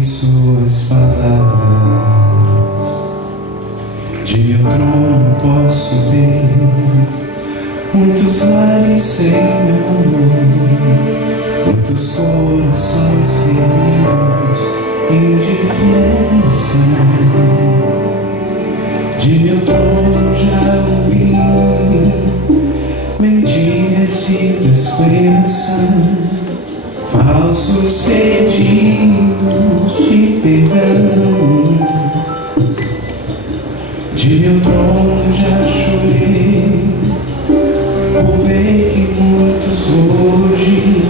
suas palavras. De meu trono posso ver muitos lares sem amor, muitos corações feridos, indiferença. De meu trono já ouvi mentiras ditas com emoção, falsos pedidos de perdão. De meu trono já chorei por ver que muitos hoje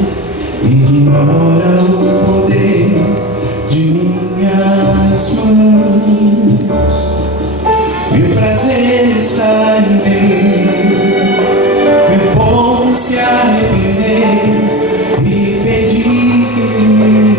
ignoram o poder de minhas mãos. Meu prazer está em ver meu povo se arrepender e pedir que Ele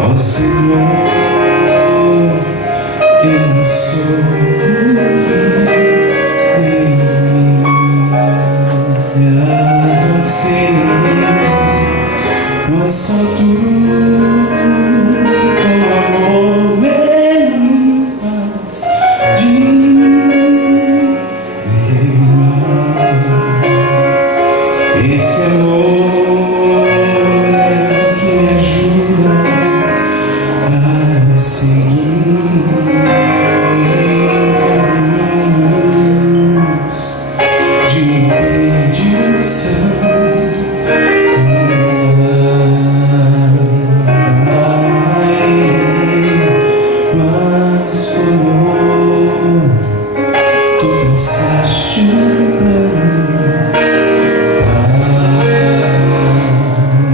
Ó Senhor, eu não sou assim, mas só tu, com amor, me limpas de meu mal. Esse amor é o que me ajuda a seguir em caminhos de perdição. Mas como tu pensaste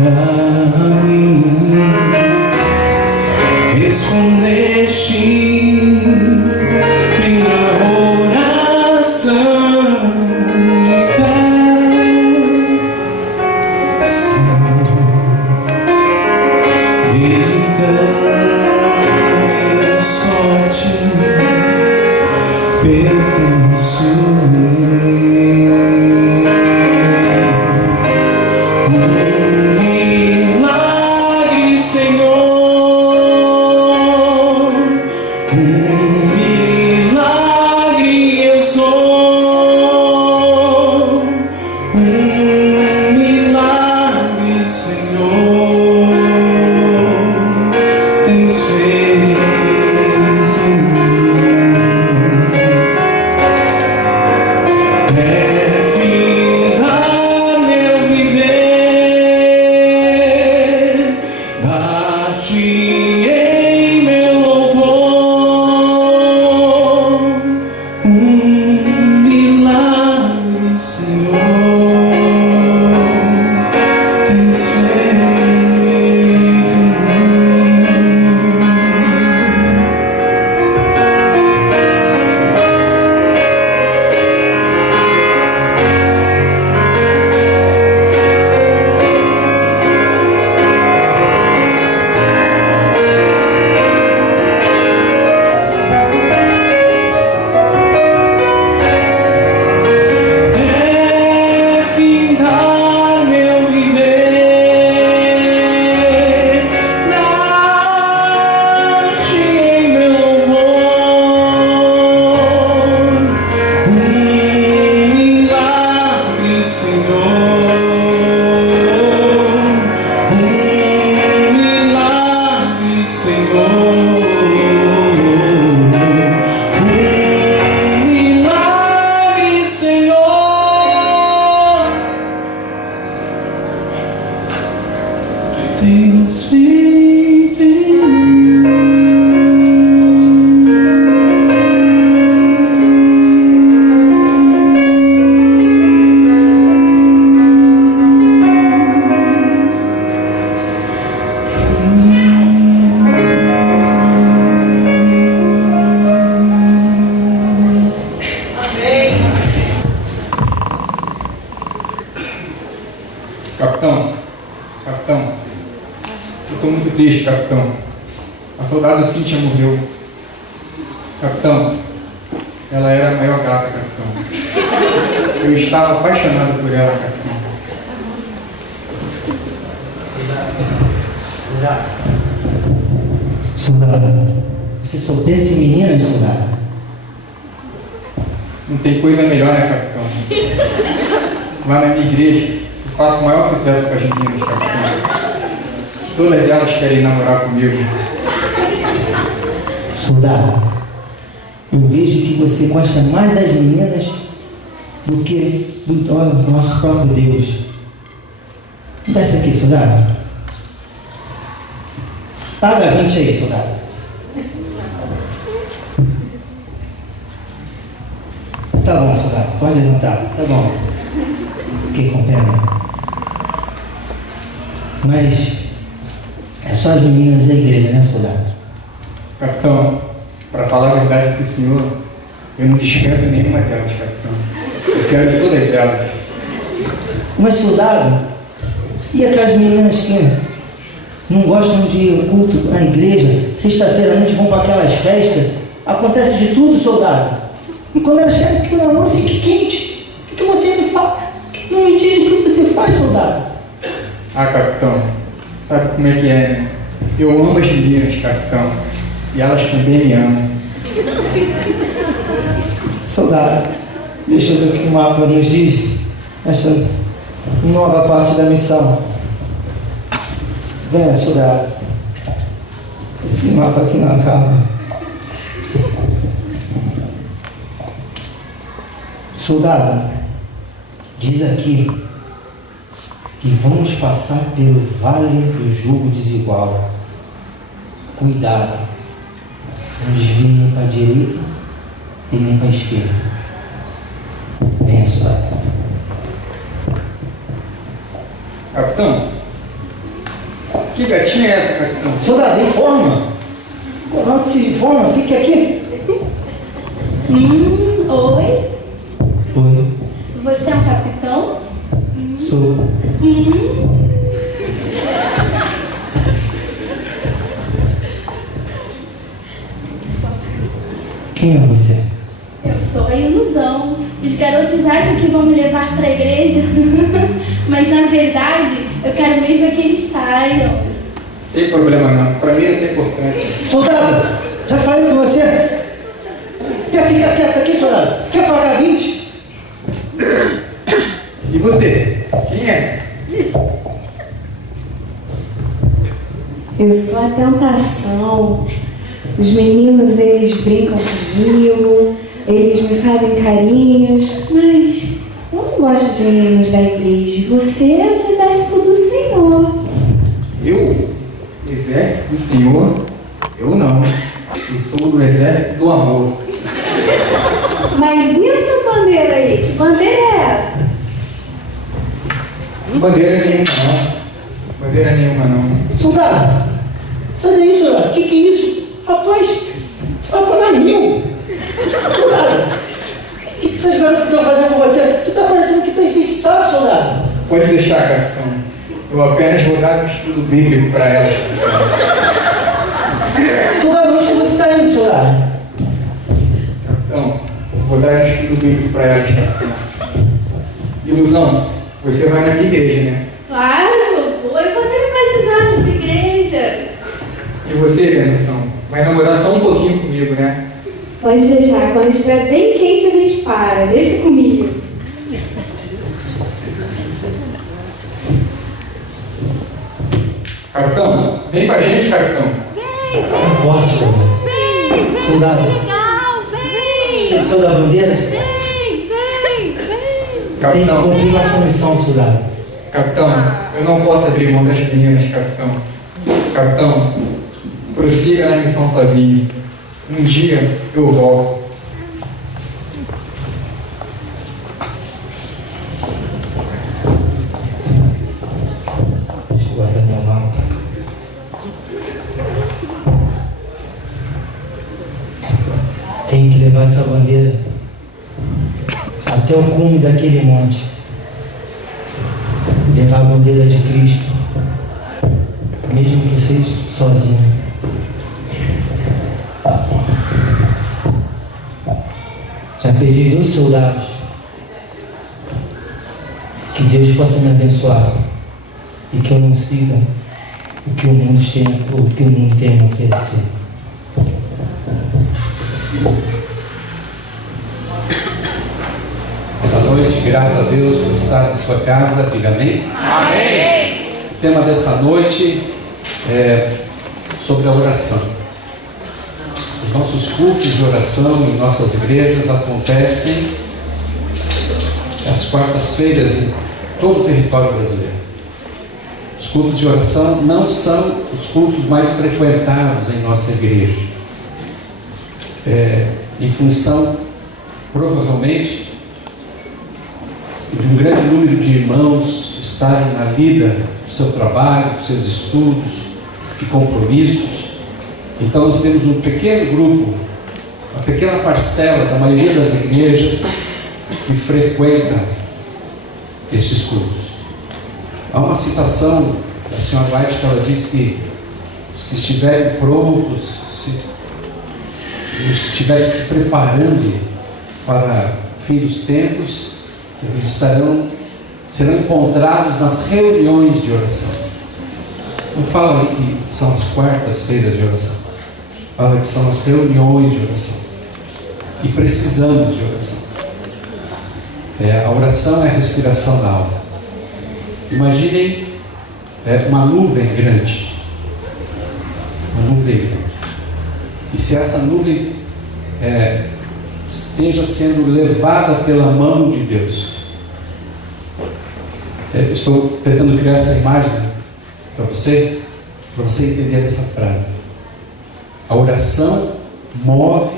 pra mim, respondeste minha oração de fé. Desde então eu só te pertenço. Milagre, Senhor, milagre eu sou, milagre, Senhor, tens feito em mim. Até findar meu viver, dar-te em meu louvor, milagre, Senhor, tens feito em mim. Até findar meu viver, dar-te em meu louvor, milagre, Senhor, milagre, Senhor, milagre, Senhor, tens feito em Capitão, eu estou muito triste, capitão. A soldada Cíntia morreu. Capitão, ela era a maior gata, capitão. Eu estava apaixonado por ela, capitão. Soldado, você só pensa em meninas, soldado? Não tem coisa melhor, né, capitão? Lá na minha igreja, eu faço o maior sucesso com as meninas, capitão. Todas elas querem namorar comigo. Soldado, eu vejo que você gosta mais das meninas do que do nosso próprio Deus. Desce aqui, soldado. Paga 20 aí, soldado. Tá bom, soldado, pode levantar. Tá bom. Fiquei com pena. Mas é só as meninas da igreja, né, soldado? Capitão, para falar a verdade para o senhor, eu não dispenso nenhuma delas, capitão. Eu quero de todas elas. Mas soldado, e aquelas meninas que não gostam de ir ao culto à igreja, sexta-feira à noite vão para aquelas festas, acontece de tudo, soldado. E quando elas querem que o namoro fique quente, o que você me faz? Não me diz o que você faz, soldado. Ah, capitão, sabe como é que é, né? Eu amo as meninas, capitão, e elas também me amam. Soldado, deixa eu ver o que o mapa nos diz nesta nova parte da missão. Venha, soldado. Esse mapa aqui não acaba. Soldado, diz aqui que vamos passar pelo vale do jugo desigual. Cuidado, não desvie nem para a direita e nem para a esquerda. Venha, soldado. Capitão, que gatinha é essa, capitão? Soldado, informa. Quando se informa, fique aqui. Oi? Oi, Você é um capitão? sou. Quem é você? Eu sou a ilusão. Os garotos acham que vão me levar para a igreja, mas na verdade eu quero mesmo é que eles saiam. Tem problema não, pra mim não tem importância. Soldado, já falei com você. Quer ficar quieto aqui, soldado? Quer pagar 20? E você? Quem é? Eu sou a tentação. Os meninos, eles brincam comigo, eles me fazem carinhos, mas eu não gosto de meninos da igreja. Você é do exército do Senhor. Eu? Exército do Senhor? Eu não. Eu sou do exército do amor. Mas e essa bandeira aí? Que bandeira é essa? Bandeira nenhuma não. Bandeira nenhuma não. Soldado, sai daí, soldado. Que é isso? Rapaz, você vai pagar 1000. Soldado, o que essas garotas estão fazendo com você? Tu tá parecendo que tá enfeitiçado, soldado. Pode deixar, capitão. Eu apenas vou dar um estudo bíblico para elas. Soldado, onde que você está indo, soldado? Capitão, eu vou dar um estudo bíblico para elas. Ilusão, você vai na minha igreja, né? Claro que eu vou também me batizar nessa igreja. E você, Ilusão, vai namorar só um pouquinho comigo, né? Pode deixar, quando estiver bem quente a gente para. Deixa comigo. Capitão, vem com a gente, capitão. Não posso, soldado. Soldado, Legal, vem! esqueceu da bandeira? Soldado? Vem! Tem que Capitão, cumprir nossa missão, soldado. capitão, eu não posso abrir mão das meninas, capitão. Capitão, prossiga na missão sozinho. Um dia eu volto. Deixa eu guardar meu mapa. Tenho que levar essa bandeira até o cume daquele monte. Levar a bandeira de Cristo, mesmo que seja sozinho. Já perdi 2 soldados. Que Deus possa me abençoar e que eu não siga o que o mundo tem a me oferecer. Essa noite, graças a Deus por estar em sua casa, diga amém. Amém. O tema dessa noite é sobre a oração. Os nossos cultos de oração em nossas igrejas acontecem às quartas-feiras em todo o território brasileiro. Os cultos de oração não são os cultos mais frequentados em nossa igreja. Em função, provavelmente, de um grande número de irmãos estarem na lida do seu trabalho, dos seus estudos, de compromissos. Então nós temos um pequeno grupo, uma pequena parcela da maioria das igrejas que frequenta esses cultos. Há uma citação da senhora White que ela diz que os que estiverem prontos, estiverem se preparando para o fim dos tempos, eles serão encontrados nas reuniões de oração. Não fala ali que são as quartas-feiras de oração, fala que são as reuniões de oração, e precisamos de oração. A oração é a respiração da alma. Imaginem uma nuvem grande. E se essa nuvem esteja sendo levada pela mão de Deus. Estou tentando criar essa imagem para você entender essa frase. A oração move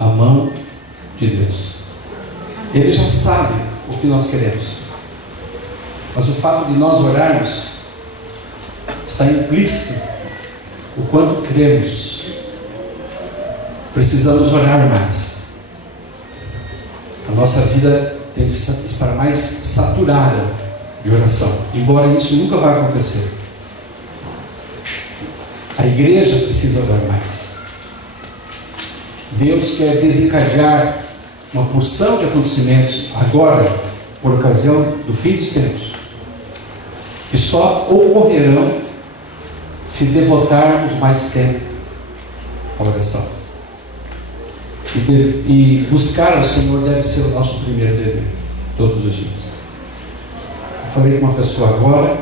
a mão de Deus. Ele já sabe o que nós queremos, mas o fato de nós orarmos está implícito o quanto cremos. Precisamos orar mais. A nossa vida tem que estar mais saturada de oração, embora isso nunca vá acontecer. A igreja precisa orar mais. Deus quer desencadear uma porção de acontecimentos agora, por ocasião do fim dos tempos, que só ocorrerão se devotarmos mais tempo à oração. E buscar ao Senhor deve ser o nosso primeiro dever, todos os dias. Eu falei com uma pessoa agora,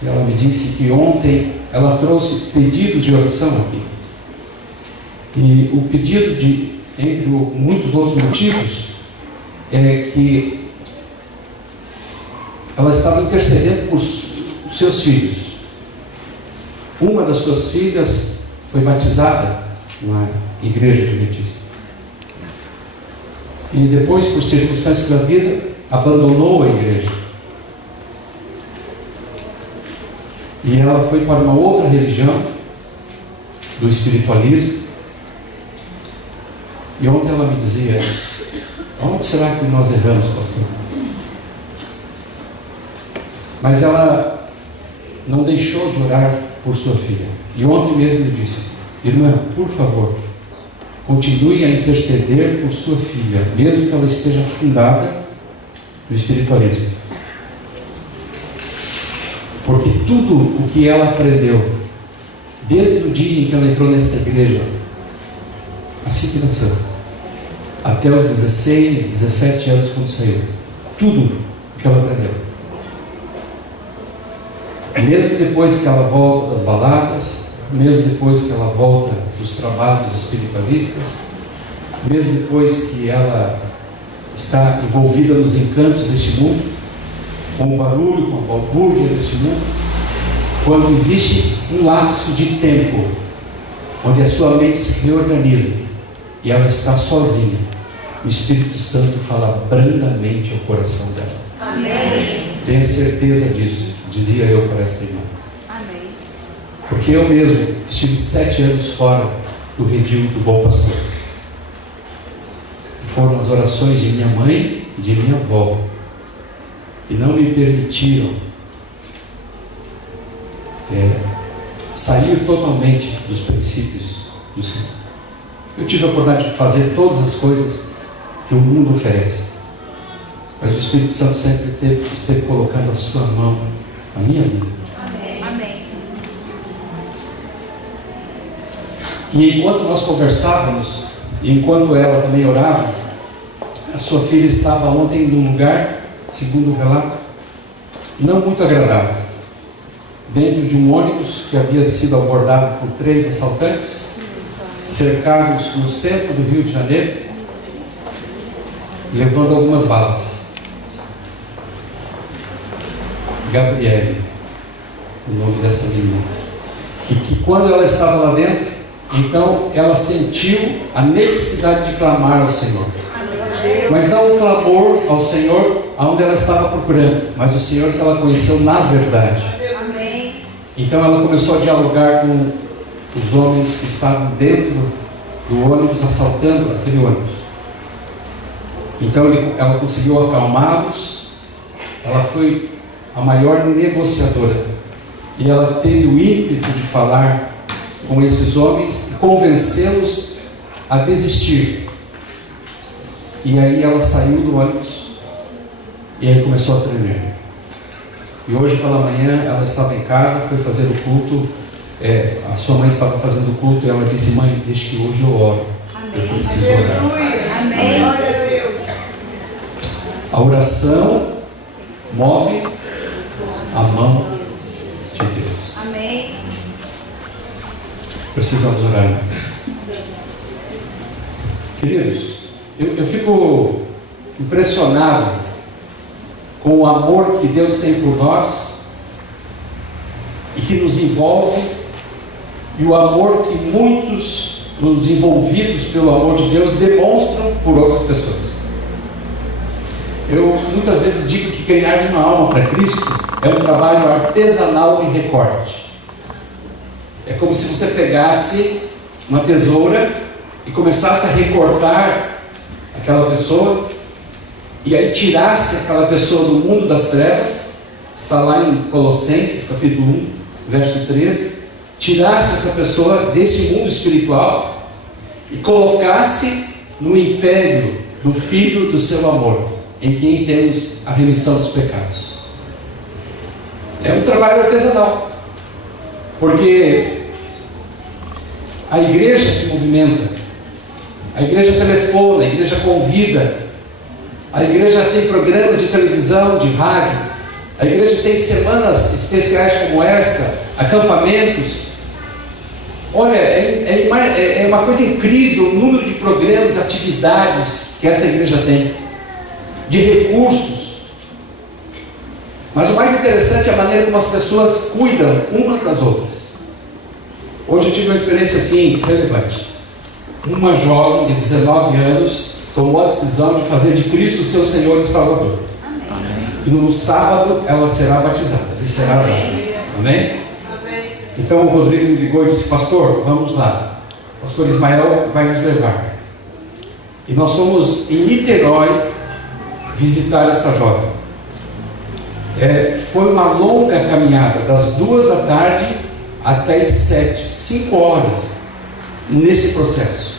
e ela me disse que ontem ela trouxe pedidos de oração aqui. E o pedido, entre muitos outros motivos, é que ela estava intercedendo por os seus filhos. Uma das suas filhas foi batizada na igreja adventista. E depois, por circunstâncias da vida, abandonou a igreja. E ela foi para uma outra religião, do espiritualismo. E ontem ela me dizia: onde será que nós erramos, pastor? Mas ela não deixou de orar por sua filha. E ontem mesmo me disse: irmã, por favor, continue a interceder por sua filha, mesmo que ela esteja fundada no espiritualismo. Porque tudo o que ela aprendeu, desde o dia em que ela entrou nesta igreja, assim que nasceu, até os 16, 17 anos quando saiu, tudo o que ela aprendeu, mesmo depois que ela volta das baladas, mesmo depois que ela volta dos trabalhos espiritualistas, mesmo depois que ela está envolvida nos encantos deste mundo, com o barulho, com a balbúrdia deste mundo, quando existe um lapso de tempo onde a sua mente se reorganiza e ela está sozinha, o Espírito Santo fala brandamente ao coração dela. Amém. Tenha certeza disso, dizia eu para esta irmã. Amém. Porque eu mesmo estive 7 anos fora do redil do Bom Pastor. E foram as orações de minha mãe e de minha avó que não me permitiram sair totalmente dos princípios do Senhor. Eu tive a oportunidade de fazer todas as coisas que o mundo oferece, mas o Espírito Santo sempre esteve colocando a sua mão na minha vida. Amém. Amém. E enquanto nós conversávamos, e enquanto ela também orava, a sua filha estava ontem num lugar, segundo o relato, não muito agradável, dentro de um ônibus que havia sido abordado por 3 assaltantes, cercados no centro do Rio de Janeiro, levando algumas balas. Gabriele, o nome dessa menina. E que quando ela estava lá dentro, então ela sentiu a necessidade de clamar ao Senhor. Mas não um clamor ao Senhor aonde ela estava procurando, mas o Senhor que ela conheceu na verdade. Amém. Então ela começou a dialogar com os homens que estavam dentro do ônibus, assaltando aquele ônibus. Então ela conseguiu acalmá-los ela foi a maior negociadora. E ela teve o ímpeto de falar com esses homens e convencê-los a desistir. E aí ela saiu do ônibus e aí começou a tremer. E hoje pela manhã ela estava em casa, foi fazer o culto. A sua mãe estava fazendo o culto e ela disse: mãe, deixa que hoje eu oro. Eu preciso orar. Amém. A oração move a mão de Deus. Amém. Precisamos orar mais. Queridos, eu fico impressionado com o amor que Deus tem por nós e que nos envolve, e o amor que muitos dos envolvidos pelo amor de Deus demonstram por outras pessoas. Eu muitas vezes digo que ganhar uma alma para Cristo é um trabalho artesanal de recorte. É como se você pegasse uma tesoura e começasse a recortar aquela pessoa, e aí tirasse aquela pessoa do mundo das trevas. Está lá em Colossenses capítulo 1, verso 13. Tirasse essa pessoa desse mundo espiritual e colocasse no império do Filho do seu amor, em quem temos a remissão dos pecados. É um trabalho artesanal, porque a igreja se movimenta, a igreja telefona, a igreja convida, a igreja tem programas de televisão, de rádio, a igreja tem semanas especiais como esta, acampamentos. Olha, é uma coisa incrível o número de programas, atividades que essa igreja tem, de recursos. Mas o mais interessante é a maneira como as pessoas cuidam umas das outras. Hoje eu tive uma experiência assim relevante. Uma jovem de 19 anos tomou a decisão de fazer de Cristo o seu Senhor e Salvador. Amém. E no sábado ela será batizada, descerá as águas. Amém? Então o Rodrigo me ligou e disse: pastor, vamos lá. O pastor Ismael vai nos levar. E nós fomos em Niterói visitar esta jovem. Foi uma longa caminhada, das 2 da tarde até as 7, 5 horas nesse processo.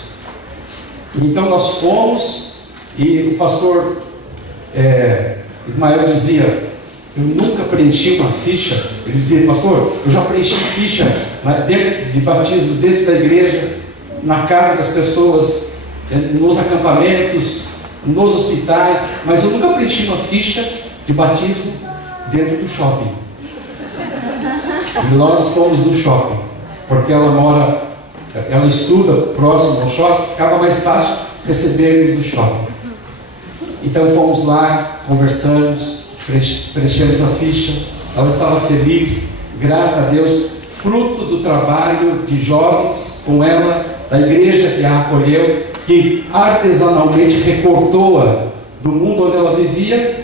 Então nós fomos, e o pastor Ismael dizia: eu nunca preenchi uma ficha. Ele dizia: pastor, eu já preenchi ficha dentro de batismo, dentro da igreja, na casa das pessoas, nos acampamentos, nos hospitais, mas eu nunca preenchi uma ficha de batismo dentro do shopping. E nós fomos no shopping, porque ela estuda próximo ao shopping, ficava mais fácil receber no shopping. Então fomos lá, conversamos, preenchemos a ficha. Ela estava feliz, grata a Deus, fruto do trabalho de jovens com ela, da igreja que a acolheu, que artesanalmente recortou-a do mundo onde ela vivia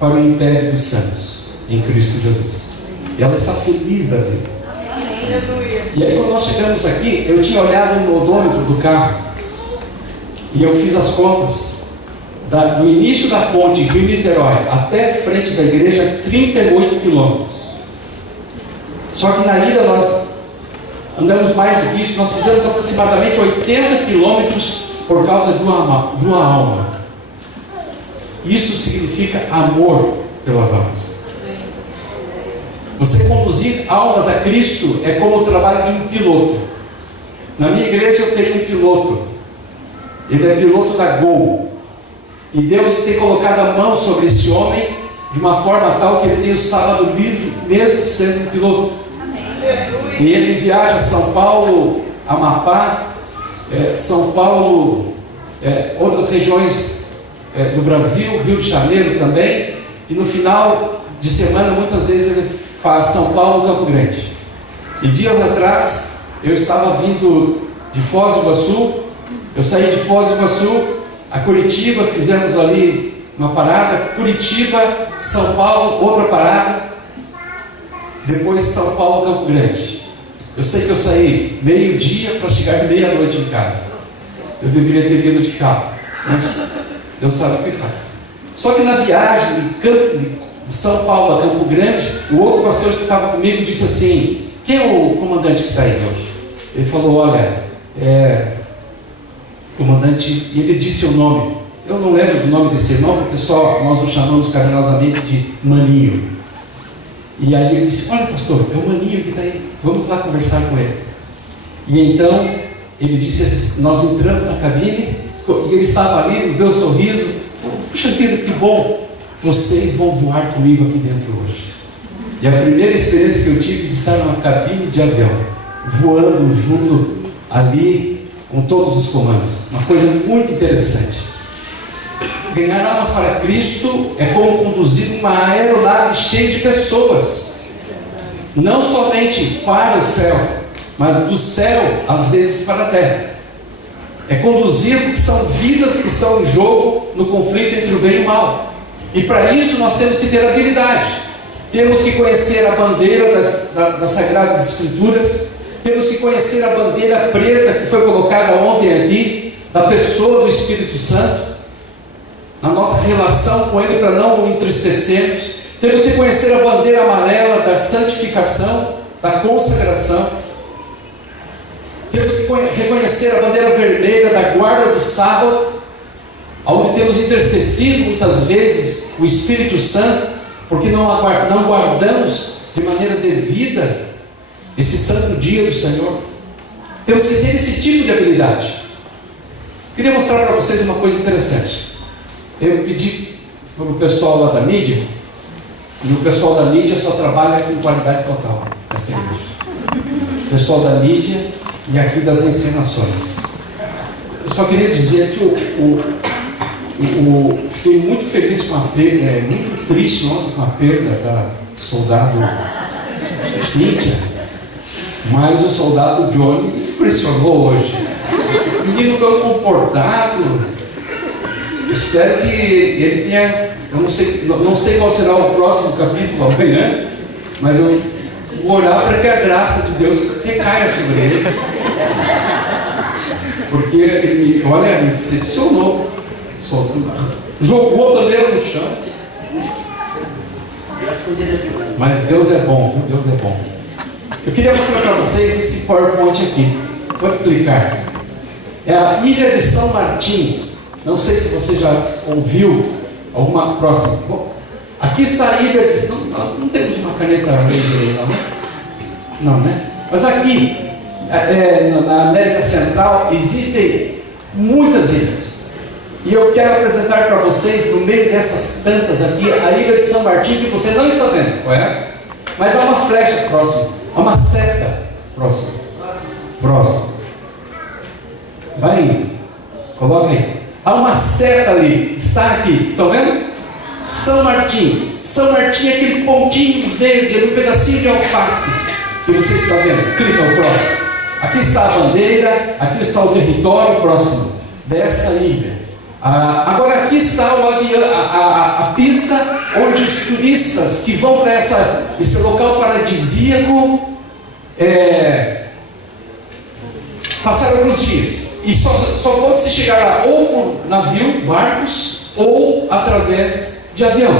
para o império dos santos, em Cristo Jesus. E ela está feliz da vida. E aí quando nós chegamos aqui, eu tinha olhado no odômetro do carro e eu fiz as contas. Do início da ponte Rio-Niterói até frente da igreja, 38 quilômetros. Só que na ida nós andamos mais do que isso. Nós fizemos aproximadamente 80 quilômetros por causa de uma alma. Isso significa amor pelas almas. Você conduzir almas a Cristo é como o trabalho de um piloto. Na minha igreja eu tenho um piloto. Ele é piloto da Gol. E Deus tem colocado a mão sobre esse homem de uma forma tal que ele tem o sábado livre, mesmo sendo um piloto. Amém. E ele viaja São Paulo, Amapá, São Paulo, outras regiões do Brasil, Rio de Janeiro também. E no final de semana, muitas vezes ele faz São Paulo, Campo Grande. E dias atrás, eu estava vindo de Foz do Iguaçu. Eu saí de Foz do Iguaçu a Curitiba, fizemos ali uma parada. Curitiba, São Paulo, outra parada. Depois São Paulo, Campo Grande. Eu sei que eu saí meio-dia para chegar meia-noite em casa. Eu deveria ter vindo de carro, mas Deus sabe o que faz. Só que na viagem, de São Paulo a Campo Grande, o outro pastor que estava comigo disse assim: quem é o comandante que está aí hoje? Ele falou: olha, comandante, e ele disse o nome. Eu não lembro do nome desse nome, pessoal, nós o chamamos carinhosamente de Maninho. E aí ele disse: olha, pastor, é o Maninho que está aí, vamos lá conversar com ele. E então ele disse assim, nós entramos na cabine, e ele estava ali, nos deu um sorriso. Puxa vida, que bom, vocês vão voar comigo aqui dentro hoje. E a primeira experiência que eu tive de estar numa cabine de avião, voando junto ali com todos os comandos, uma coisa muito interessante. Ganhar almas para Cristo é como conduzir uma aeronave cheia de pessoas, não somente para o céu, mas do céu às vezes para a terra. É conduzir porque são vidas que estão em jogo no conflito entre o bem e o mal. E para isso nós temos que ter habilidade. Temos que conhecer a bandeira das Sagradas Escrituras. Temos que conhecer a bandeira preta que foi colocada ontem aqui, da pessoa do Espírito Santo, na nossa relação com Ele, para não o entristecermos. Temos que conhecer a bandeira amarela da santificação, da consagração. Temos que reconhecer a bandeira vermelha da guarda do sábado, onde temos entristecido muitas vezes o Espírito Santo, porque não guardamos de maneira devida esse santo dia do Senhor. Temos que ter esse tipo de habilidade. Queria mostrar para vocês uma coisa interessante. Eu pedi para o pessoal lá da mídia, e o pessoal da mídia só trabalha com qualidade total nessa igreja. O pessoal da mídia e aqui das encenações. Eu só queria dizer que fiquei muito feliz com a perda, muito triste ontem com a perda da soldado Cíntia, mas o soldado Johnny me impressionou hoje. O menino tão comportado. Espero que ele tenha, eu não sei qual será o próximo capítulo amanhã, mas eu vou orar para que a graça de Deus recaia sobre ele, porque ele me decepcionou, jogou a bandeira no chão. Mas Deus é bom, Deus é bom. Eu queria mostrar para vocês esse PowerPoint aqui. Vou clicar. É a Ilha de São Martim. Não sei se você já ouviu alguma próxima. Bom, aqui está a ilha de... Não temos uma caneta aí, não, né? Mas aqui, na América Central, existem muitas ilhas. E eu quero apresentar para vocês, no meio dessas tantas aqui, a ilha de São Martim, que você não está vendo, correto? Mas há uma flecha próxima, há uma seta próxima. Vai indo, coloca aí. Há uma seta ali, está aqui, estão vendo? São Martim. São Martim é aquele pontinho verde, um pedacinho de alface que você está vendo. Clica no próximo. Aqui está a bandeira, aqui está o território próximo desta ilha. Agora aqui está o avião, a pista onde os turistas que vão para esse local paradisíaco passaram alguns dias. E só pode se chegar lá ou por navio, barcos, ou através de avião.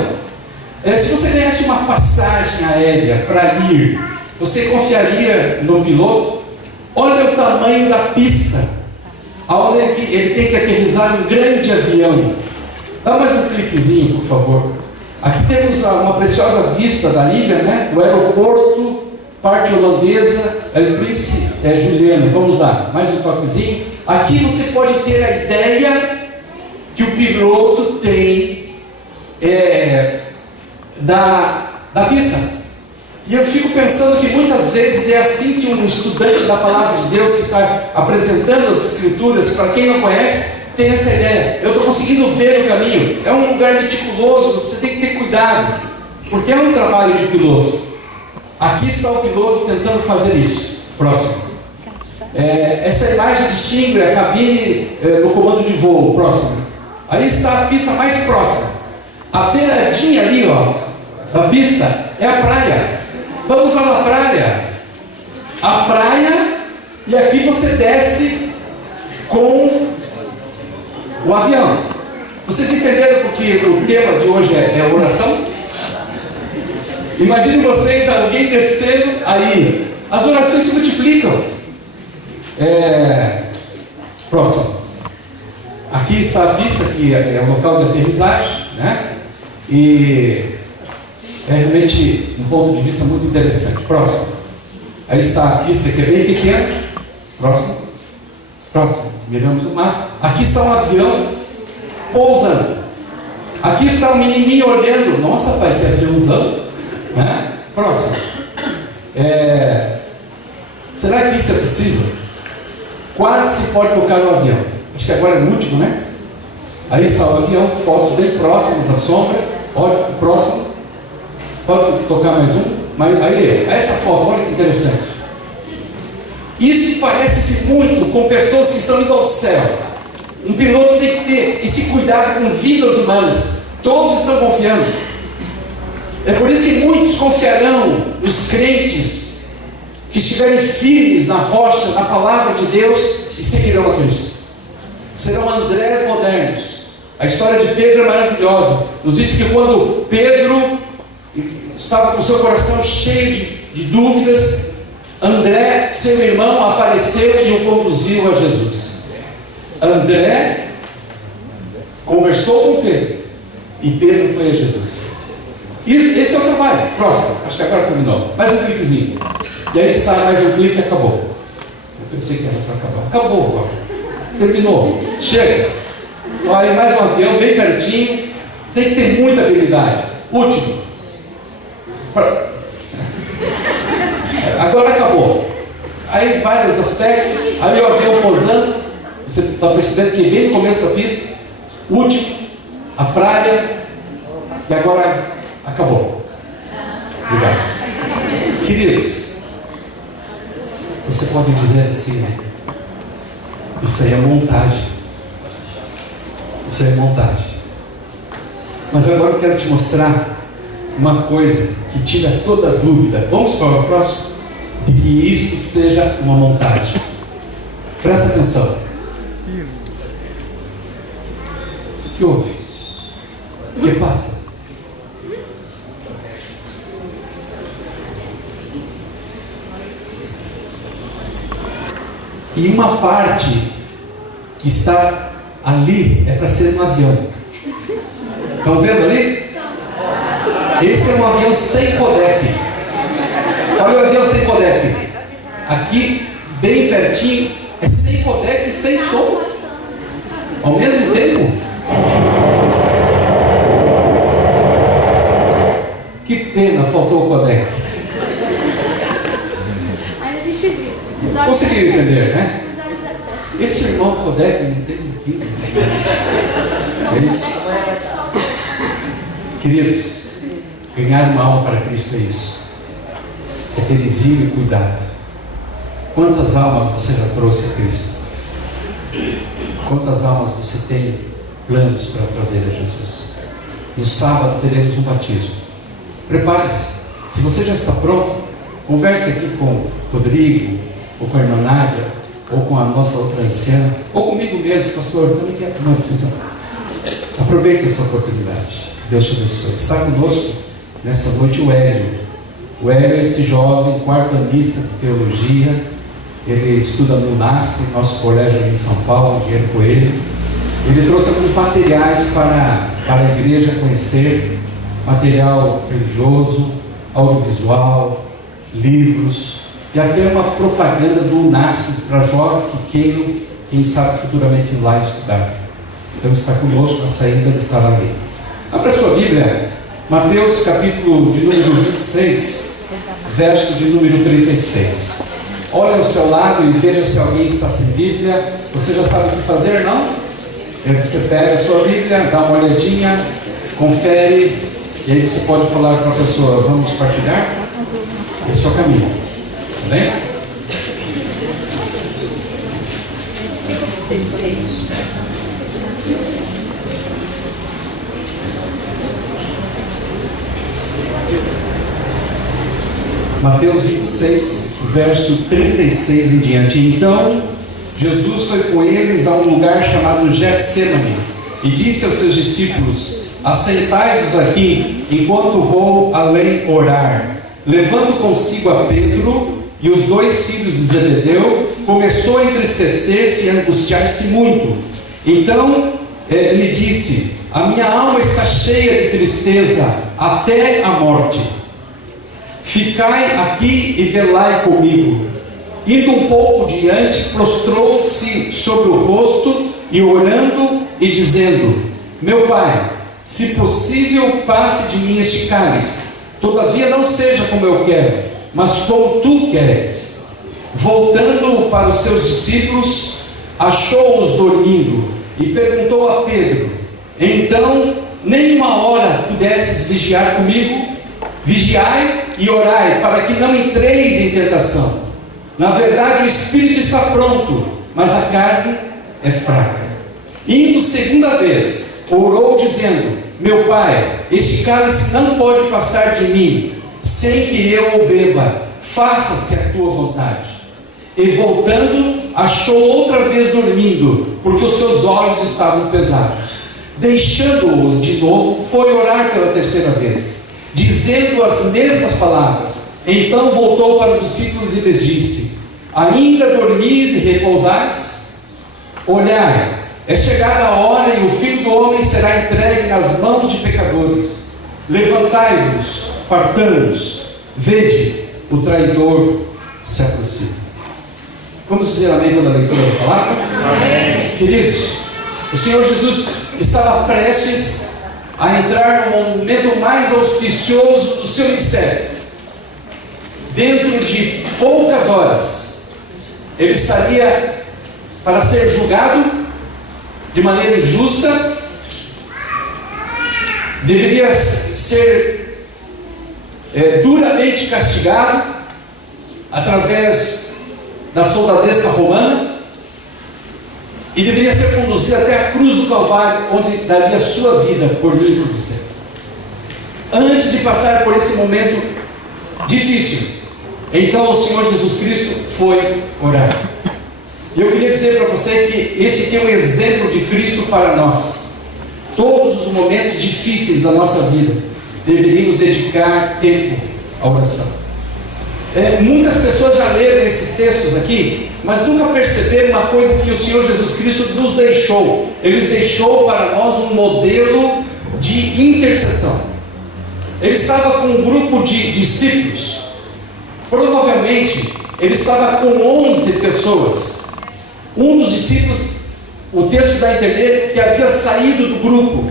Se você ganhasse uma passagem aérea para ir, você confiaria no piloto? Olha o tamanho da pista, onde ele tem que aterrissar um grande avião. Dá mais um cliquezinho, por favor. Aqui temos uma preciosa vista da ilha, né? O aeroporto, parte holandesa, El Príncipe Juliano. Vamos lá, mais um toquezinho. Aqui você pode ter a ideia que o piloto tem da pista. E eu fico pensando que muitas vezes é assim que um estudante da Palavra de Deus que está apresentando as Escrituras, para quem não conhece, tem essa ideia. Eu estou conseguindo ver o caminho. É um lugar meticuloso, você tem que ter cuidado, porque é um trabalho de piloto. Aqui está o piloto tentando fazer isso. Próximo. Essa imagem distingue a cabine no comando de voo. Próximo. Aí está a pista mais próxima. A beiradinha ali, ó, da pista é a praia. Vamos lá na praia. A praia, e aqui você desce com o avião. Vocês entenderam porque o tema de hoje é oração? Imagine vocês, alguém descendo aí. As orações se multiplicam. Próximo. Aqui está a pista, que é o local de aterrissagem, né? E é realmente um ponto de vista muito interessante. Próximo. Aí está a pista, que é bem pequena. Próximo. Próximo. Miramos o mar. Aqui está um avião pousando. Aqui está um menininho olhando. Nossa, pai, que aviãozão, né? Próximo. Será que isso é possível? Quase se pode tocar no avião. Acho que agora é o último, né? Aí está o avião, fotos bem próximas à sombra. Olha, próximo. Pode tocar mais um. Aí, essa foto, olha que interessante. Isso parece-se muito com pessoas que estão indo ao céu. Um piloto tem que ter esse cuidado com vidas humanas. Todos estão confiando. É por isso que muitos confiarão nos crentes que estiverem firmes na rocha, na palavra de Deus e seguirão a Cristo. Serão Andrés modernos. A história de Pedro é maravilhosa. Nos diz que quando Pedro estava com seu coração cheio de dúvidas, André, seu irmão, apareceu e o conduziu a Jesus. André conversou com Pedro e Pedro foi a Jesus. Esse é o trabalho. Próximo. Acho que agora terminou. Mais um cliquezinho. E aí está mais um clique e acabou. Eu pensei que era para acabar. Acabou agora. Terminou. Chega. Aí mais um avião bem pertinho. Tem que ter muita habilidade. Último. Agora acabou. Aí vários aspectos. Aí o avião pousando. Você está percebendo que bem no começo da pista. Último. A praia. E agora acabou. Obrigado. Queridos, você pode dizer assim, né? Isso aí é montagem. Isso aí é montagem. Mas agora eu quero te mostrar uma coisa que tira toda a dúvida. Vamos para o próximo? De que isso seja uma montagem. Presta atenção. O que houve? O que passa? E uma parte que está ali é para ser um avião. Estão vendo ali? Esse é um avião sem codec. Olha o avião sem codec. Aqui, bem pertinho, é sem codec e sem som. Ao mesmo tempo. Que pena, faltou o codec. Conseguiram entender, né? Esse irmão codec não tem um. É isso? Queridos, ganhar uma alma para Cristo é isso. É ter exílio e cuidado. Quantas almas você já trouxe a Cristo? Quantas almas você tem planos para trazer a Jesus? No sábado teremos um batismo. Prepare-se. Se você já está pronto, converse aqui com o Rodrigo, ou com a irmã Nádia, ou com a nossa outra anciã, ou comigo mesmo, pastor, eu também quero tomar decisão. Aproveite essa oportunidade. Deus te abençoe. Está conosco nessa noite o Hélio. O Hélio é este jovem quarto-anista de teologia. Ele estuda no NASP, nosso colégio aqui em São Paulo, Engenheiro Coelho. Ele trouxe alguns materiais para a igreja conhecer, material religioso, audiovisual, livros, e até uma propaganda do NASP para jovens que queiram, quem sabe futuramente ir lá estudar. Então está conosco, na saída ele estará ali. Abra sua Bíblia, Mateus capítulo de número 26, verso de número 36. Olha ao seu lado e veja se alguém está sem Bíblia. Você já sabe o que fazer, não? Você pega a sua Bíblia, dá uma olhadinha, confere, e aí você pode falar para a pessoa: vamos partilhar? Esse é o caminho. Tá bem? Mateus 26, verso 36 em diante. Então Jesus foi com eles a um lugar chamado Getsêmani e disse aos seus discípulos: assentai-vos aqui, enquanto vou além orar. Levando consigo a Pedro e os 2 filhos de Zebedeu, começou a entristecer-se e angustiar-se muito. Então lhe disse: a minha alma está cheia de tristeza até a morte. Ficai aqui e velai comigo. Indo um pouco diante, prostrou-se sobre o rosto e orando e dizendo: meu Pai, se possível, passe de mim este cálice. Todavia não seja como eu quero, mas como tu queres. Voltando para os seus discípulos, achou-os dormindo e perguntou a Pedro: então, nem uma hora pudesses vigiar comigo? Vigiai e orai, para que não entreis em tentação. Na verdade, o espírito está pronto, mas a carne é fraca. Indo segunda vez, orou dizendo: meu Pai, este cálice não pode passar de mim, sem que eu o beba. Faça-se a tua vontade. E voltando, achou outra vez dormindo, porque os seus olhos estavam pesados. Deixando-os de novo, foi orar pela terceira vez, dizendo as mesmas palavras. Então voltou para os discípulos e lhes disse: ainda dormis e repousais? Olhai, é chegada a hora e o Filho do Homem será entregue nas mãos de pecadores. Levantai-vos, partamos, vede, o traidor se aproxima. Vamos dizer amém quando a leitura vai falar? Amém. Queridos, o Senhor Jesus estava prestes a entrar no momento mais auspicioso do seu ministério. Dentro de poucas horas, ele estaria para ser julgado de maneira injusta, deveria ser duramente castigado através da soldadesca romana e deveria ser conduzido até a cruz do Calvário, onde daria sua vida por mim e por você. Antes de passar por esse momento difícil, então o Senhor Jesus Cristo foi orar. E eu queria dizer para você que esse aqui é um exemplo de Cristo para nós. Todos os momentos difíceis da nossa vida deveríamos dedicar tempo à oração. Muitas pessoas já leram esses textos aqui, mas nunca perceberam uma coisa que o Senhor Jesus Cristo nos deixou. Ele deixou para nós um modelo de intercessão. Ele estava com um grupo de discípulos. Provavelmente ele estava com 11 pessoas. Um dos discípulos, o texto dá a entender que havia saído do grupo,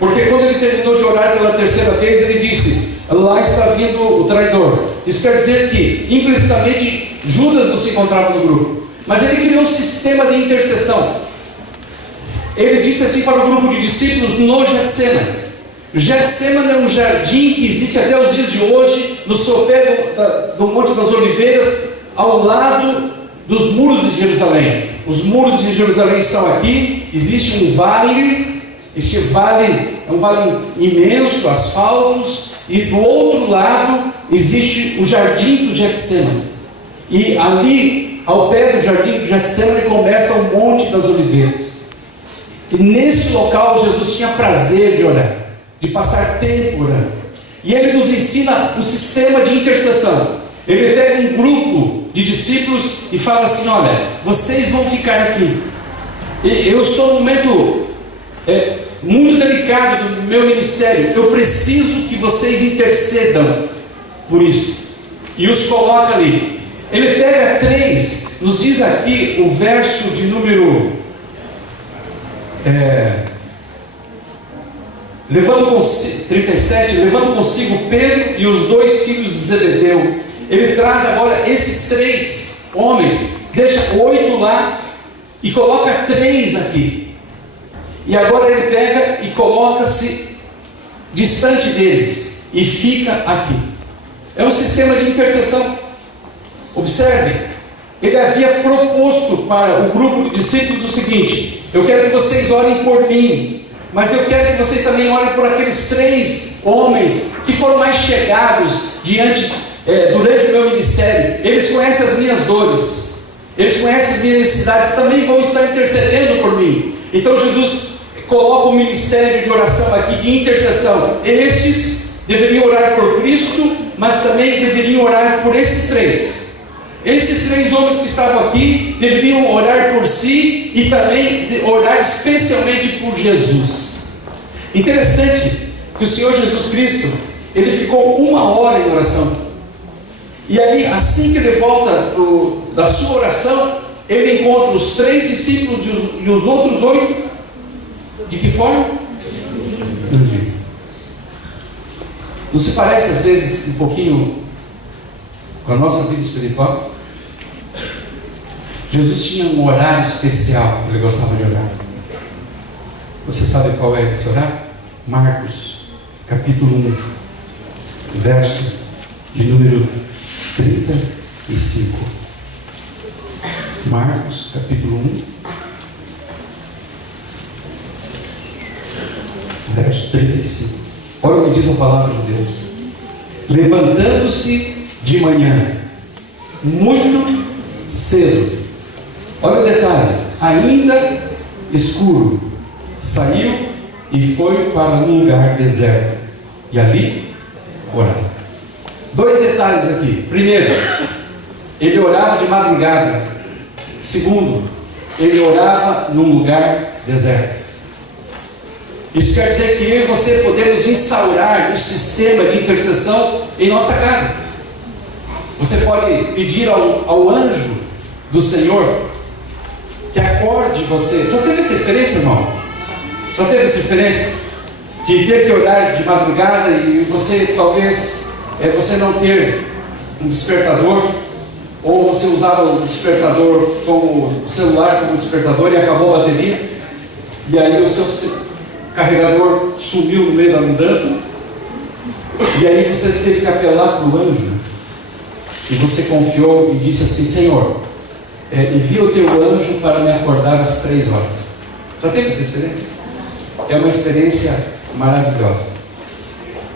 porque quando ele terminou de orar pela terceira vez, ele disse: lá está vindo o traidor. Isso quer dizer que implicitamente Judas não se encontrava no grupo, mas ele criou um sistema de intercessão. Ele disse assim para o grupo de discípulos no Getsemane. Getsemane é um jardim que existe até os dias de hoje, no sopé do Monte das Oliveiras, ao lado dos muros de Jerusalém. Os muros de Jerusalém estão aqui, existe um vale, este vale é um vale imenso, asfaltos, e do outro lado existe o jardim do Getsemane. E ali, ao pé do jardim do Getsemane, começa o Monte das Oliveiras. E nesse local Jesus tinha prazer de orar, de passar tempo orando. E ele nos ensina um sistema de intercessão. Ele pega um grupo de discípulos e fala assim: olha, vocês vão ficar aqui. Eu estou num momento muito delicado do meu ministério. Eu preciso que vocês intercedam por isso. E os coloca ali. Ele pega 3, nos diz aqui o verso de número 37, levando consigo Pedro e os 2 filhos de Zebedeu. Ele traz agora esses 3 homens, deixa 8 lá e coloca 3 aqui. E agora ele pega e coloca-se distante deles e fica aqui. É um sistema de intercessão. Observe, ele havia proposto para o grupo de discípulos o seguinte: eu quero que vocês orem por mim, mas eu quero que vocês também orem por aqueles 3 homens que foram mais chegados durante o meu ministério. Eles conhecem as minhas dores, eles conhecem as minhas necessidades, também vão estar intercedendo por mim. Então Jesus coloca o ministério de oração aqui, de intercessão. Estes deveriam orar por Cristo, mas também deveriam orar por esses três. Esses três homens que estavam aqui deveriam orar por si e também orar especialmente por Jesus. Interessante que o Senhor Jesus Cristo, ele ficou 1 hora em oração. E aí, assim que ele volta da sua oração, ele encontra os 3 discípulos e os outros 8. De que forma? Dormindo. Não se parece às vezes um pouquinho com a nossa vida espiritual? Jesus tinha um horário especial que ele gostava de orar. Você sabe qual é esse horário? Marcos, capítulo 1, verso de número 35. Marcos, capítulo 1, verso 35. Olha o que diz a palavra de Deus. Levantando-se de manhã, muito cedo. Olha o detalhe, ainda escuro, saiu e foi para um lugar deserto, e ali orava. 2 detalhes aqui. Primeiro, ele orava de madrugada. Segundo, ele orava num lugar deserto. Isso quer dizer que eu e você podemos instaurar um sistema de intercessão em nossa casa. Você pode pedir ao anjo do Senhor que acorde você. Já teve essa experiência, irmão? Já teve essa experiência de ter que orar de madrugada e você talvez você não ter um despertador, ou você usava o despertador como o celular como despertador e acabou a bateria, e aí o seu carregador sumiu no meio da mudança, e aí você teve que apelar para o anjo, e você confiou e disse assim: Senhor, envia o teu anjo para me acordar às 3 horas. Já teve essa experiência? É uma experiência maravilhosa.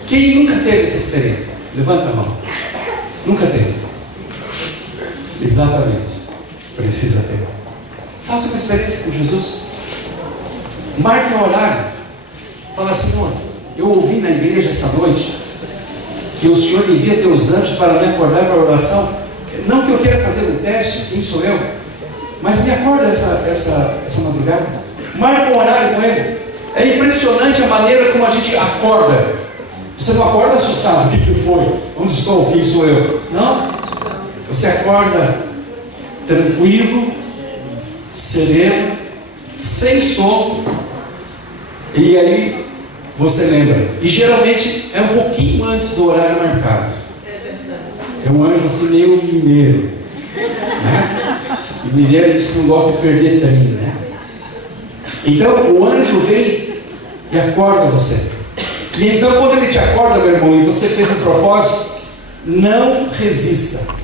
Quem nunca teve essa experiência? Levanta a mão. Nunca teve? Exatamente. Precisa ter. Faça uma experiência com Jesus. Marque um horário. Fala: Senhor, eu ouvi na igreja essa noite que o Senhor envia teus anjos para me acordar para a oração. Não que eu queira fazer um teste, quem sou eu, mas me acorda essa madrugada. Marca um horário com ele. É impressionante a maneira como a gente acorda. Você não acorda assustado: o que foi? Onde estou? Quem sou eu? Não. Você acorda tranquilo, sereno, sem sono, e aí você lembra. E geralmente é um pouquinho antes do horário marcado. É um anjo assim meio mineiro, né? E mineiro diz que não gosta de perder trem, né? Então o anjo vem e acorda você. E então quando ele te acorda, meu irmão, e você fez um propósito, não resista.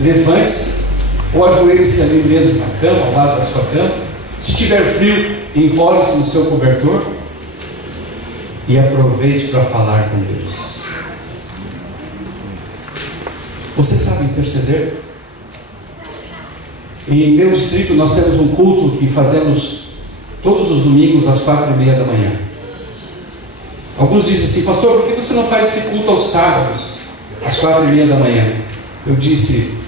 Levante-se, ou ajoelhe-se ali mesmo na cama, ao lado da sua cama. Se tiver frio, enrole-se no seu cobertor e aproveite para falar com Deus. Você sabe interceder? Em meu distrito nós temos um culto que fazemos todos os domingos às 4:30 da manhã. Alguns dizem assim: pastor, por que você não faz esse culto aos sábados às 4:30 da manhã? Eu disse: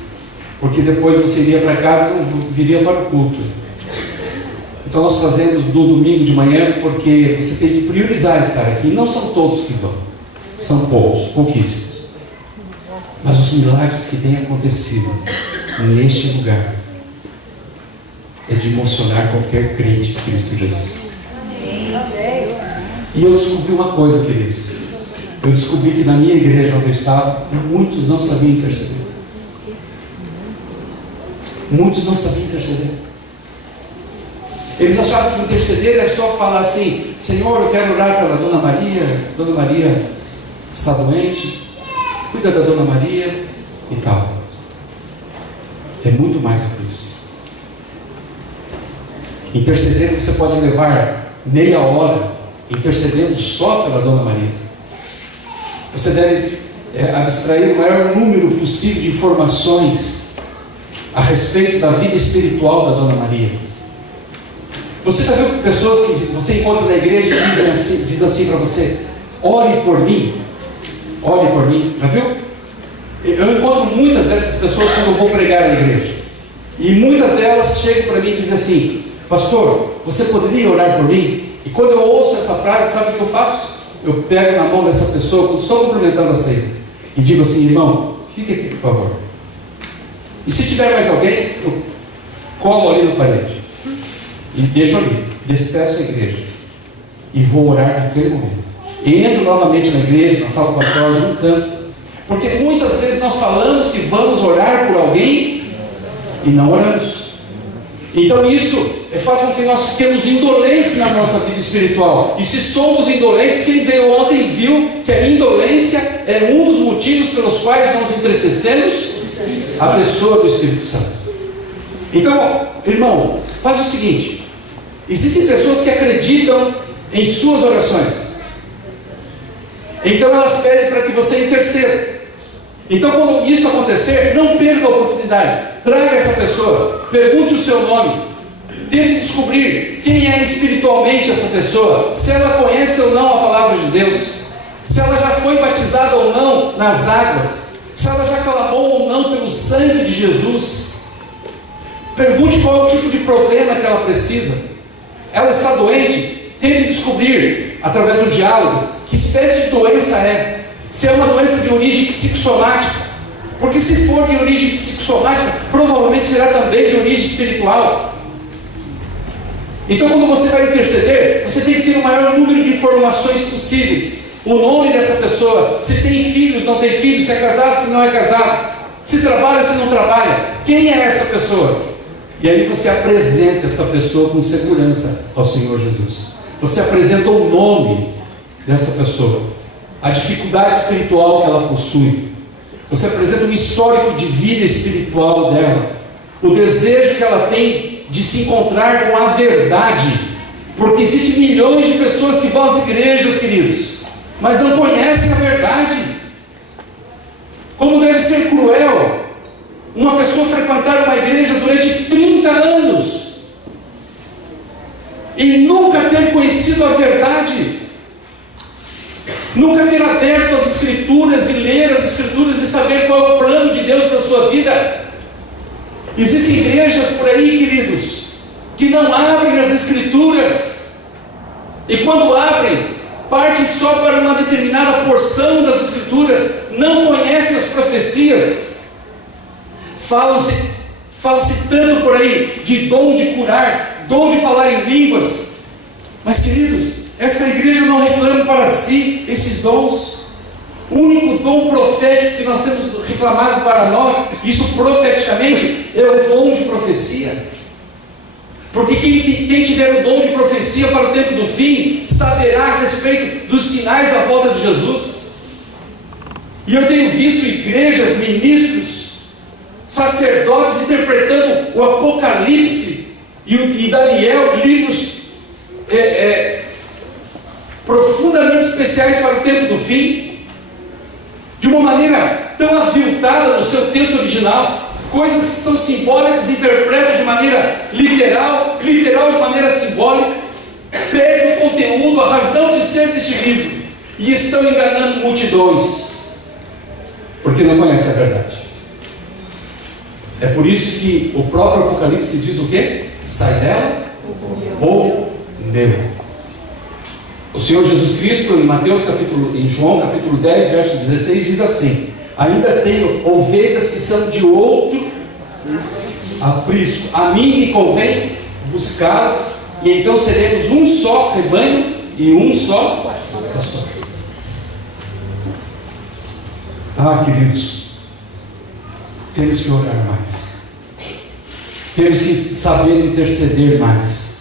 porque depois você iria para casa e não viria para o culto. Então nós fazemos no domingo de manhã, porque você tem que priorizar estar aqui. Não são todos que vão, são poucos, pouquíssimos. Mas os milagres que têm acontecido neste lugar é de emocionar qualquer crente de Cristo Jesus. E eu descobri uma coisa, queridos. Eu descobri que na minha igreja onde eu estava, muitos não sabiam interceder. Muitos não sabiam interceder. Eles achavam que interceder é só falar assim: Senhor, eu quero orar pela Dona Maria está doente, cuida da Dona Maria e tal. É muito mais do que isso. Interceder, você pode levar meia hora intercedendo só pela Dona Maria. Você deve abstrair o maior número possível de informações a respeito da vida espiritual da Dona Maria. Você já viu pessoas que você encontra na igreja e diz assim para você: ore por mim, ore por mim. Já viu? Eu encontro muitas dessas pessoas quando eu vou pregar na igreja. E muitas delas chegam para mim e dizem assim: pastor, você poderia orar por mim? E quando eu ouço essa frase, sabe o que eu faço? Eu pego na mão dessa pessoa, quando estou cumprimentando a saída, e digo assim: irmão, fique aqui por favor. E se tiver mais alguém, eu colo ali no parede e deixo ali, despeço a igreja e vou orar naquele momento. Entro novamente na igreja, na sala pastoril, num canto, porque muitas vezes nós falamos que vamos orar por alguém e não oramos. Então isso faz com que nós fiquemos indolentes na nossa vida espiritual. E se somos indolentes, quem veio ontem viu que a indolência é um dos motivos pelos quais nós entristecemos a pessoa do Espírito Santo. Então, irmão, faz o seguinte: existem pessoas que acreditam em suas orações, então elas pedem para que você interceda. Então, quando isso acontecer, não perca a oportunidade. Traga essa pessoa, pergunte o seu nome, tente descobrir quem é espiritualmente essa pessoa, se ela conhece ou não a palavra de Deus, se ela já foi batizada ou não nas águas, se ela já clamou ou não pelo sangue de Jesus. Pergunte qual é o tipo de problema que ela precisa. Ela está doente? Tente descobrir, através do diálogo, que espécie de doença é. Se é uma doença de origem psicossomática, porque se for de origem psicossomática, provavelmente será também de origem espiritual. Então, quando você vai interceder, você tem que ter o maior número de informações possíveis. O nome dessa pessoa, se tem filhos, não tem filhos, se é casado, se não é casado, se trabalha, se não trabalha, quem é essa pessoa? E aí você apresenta essa pessoa com segurança ao Senhor Jesus. Você apresenta o nome dessa pessoa, a dificuldade espiritual que ela possui. Você apresenta um histórico de vida espiritual dela, o desejo que ela tem de se encontrar com a verdade, porque existem milhões de pessoas que vão às igrejas, queridos, mas não conhecem a verdade. Como deve ser cruel uma pessoa frequentar uma igreja durante 30 anos e nunca ter conhecido a verdade, nunca ter aberto as Escrituras e ler as Escrituras e saber qual é o plano de Deus para a sua vida. Existem igrejas por aí, queridos, que não abrem as Escrituras, e quando abrem, partem só para uma determinada porção das Escrituras, não conhecem as profecias. Fala-se tanto por aí de dom de curar, dom de falar em línguas, mas, queridos, essa igreja não reclama para si esses dons. O único dom profético que nós temos reclamado para nós, isso profeticamente, é o dom de profecia. Porque quem tiver o dom de profecia para o tempo do fim, saberá a respeito dos sinais da volta de Jesus. E eu tenho visto igrejas, ministros, sacerdotes interpretando o Apocalipse e Daniel, livros profundamente especiais para o tempo do fim, de uma maneira tão aviltada no seu texto original. Coisas que são simbólicas interpretam de maneira literal de maneira simbólica, perde o conteúdo, a razão de ser deste livro, e estão enganando multidões, porque não conhecem a verdade. É por isso que o próprio Apocalipse diz o quê? Sai dela, povo meu. O Senhor Jesus Cristo, em João capítulo 10, verso 16, diz assim: ainda tenho ovelhas que são de outro aprisco, a mim me convém buscá-las, e então seremos um só rebanho e um só pastor. Queridos, temos que orar mais, temos que saber interceder mais.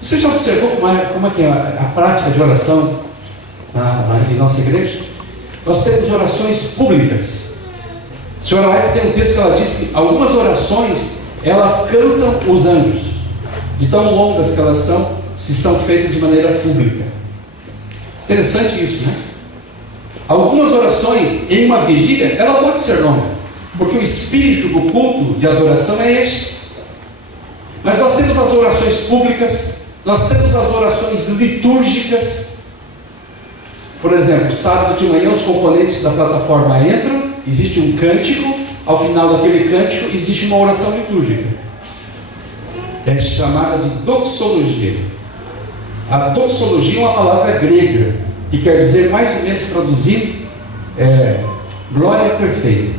Você já observou como é que é a prática de oração em nossa igreja? Nós temos orações públicas. A senhora White tem um texto que ela diz que algumas orações, elas cansam os anjos, de tão longas que elas são, se são feitas de maneira pública. Interessante isso, né? Algumas orações em uma vigília, ela pode ser longa, porque o espírito do culto de adoração é este. Mas nós temos as orações públicas, nós temos as orações litúrgicas. Por exemplo, sábado de manhã os componentes da plataforma entram, existe um cântico, ao final daquele cântico existe uma oração litúrgica. É chamada de doxologia. A doxologia é uma palavra grega, que quer dizer, mais ou menos traduzido, glória perfeita.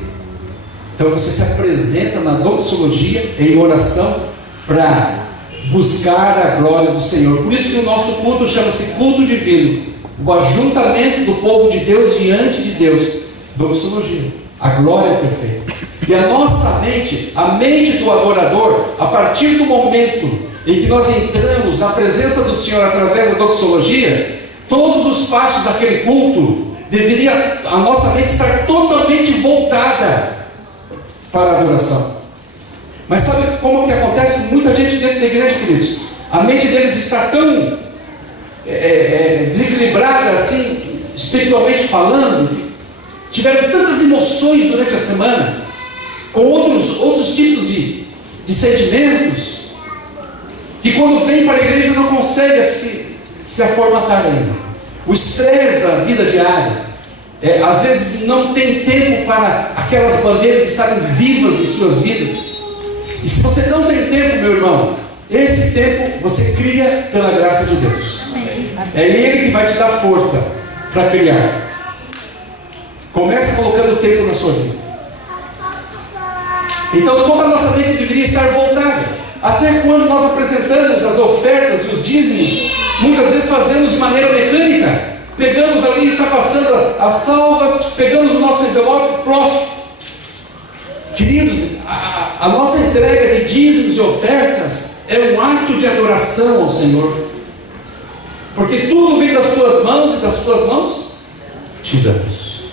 Então você se apresenta na doxologia em oração para buscar a glória do Senhor. Por isso que o nosso culto chama-se culto divino, o ajuntamento do povo de Deus diante de Deus. Doxologia, a glória perfeita. E a nossa mente, a mente do adorador, a partir do momento em que nós entramos na presença do Senhor através da doxologia, todos os passos daquele culto, a nossa mente estar totalmente voltada para a adoração. Mas sabe como que acontece? Muita gente dentro da igreja, queridos, a mente deles está tão desequilibrada, assim, espiritualmente falando, tiveram tantas emoções durante a semana, com outros tipos de sentimentos, que quando vem para a igreja não consegue se aformatar ainda. O estresse da vida diária, às vezes não tem tempo para aquelas bandeiras estarem vivas em suas vidas. E se você não tem tempo, meu irmão, esse tempo você cria pela graça de Deus. É Ele que vai te dar força para criar. Comece colocando tempo na sua vida. Então toda a nossa mente deveria estar voltada. Até quando nós apresentamos as ofertas e os dízimos, muitas vezes fazemos de maneira mecânica. Pegamos ali, está passando as salvas, pegamos o nosso envelope, plof. Queridos, a nossa entrega de dízimos e ofertas é um ato de adoração ao Senhor. Porque tudo vem das tuas mãos e das tuas mãos te damos.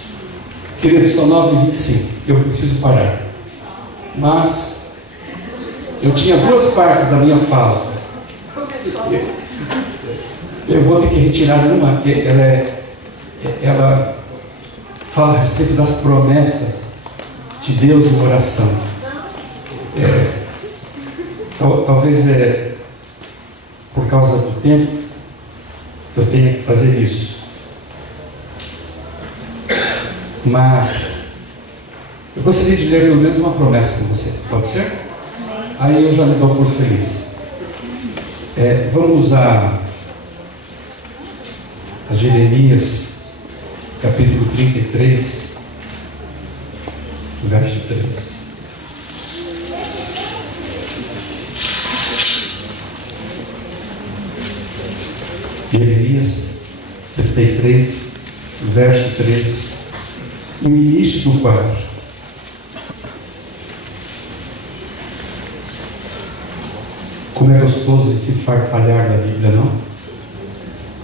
Queridos, são 9h25, eu preciso parar. Mas eu tinha duas partes da minha fala. Eu vou ter que retirar uma, que ela fala a respeito das promessas de Deus em oração. Talvez por causa do tempo eu tenha que fazer isso. Mas eu gostaria de ler pelo menos uma promessa com você. Pode ser? Aí eu já me dou por feliz. Vamos a Jeremias, capítulo 33, verso 3. Jeremias 33, verso 3, no início do quadro. Como é gostoso esse farfalhar da Bíblia, não?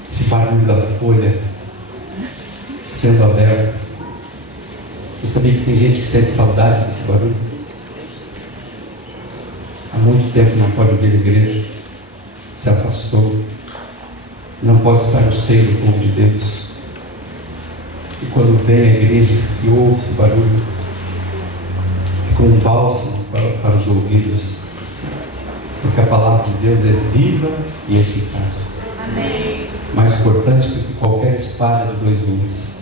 Esse barulho da folha sendo aberta. Você sabia que tem gente que sente saudade desse barulho? Há muito tempo não pode vir à igreja, se afastou, não pode estar no seio do povo de Deus. E quando vem à igreja e ouve esse barulho, é como um bálsamo para os ouvidos, porque a palavra de Deus é viva e eficaz. Amém. Mais cortante do que qualquer espada de dois gumes,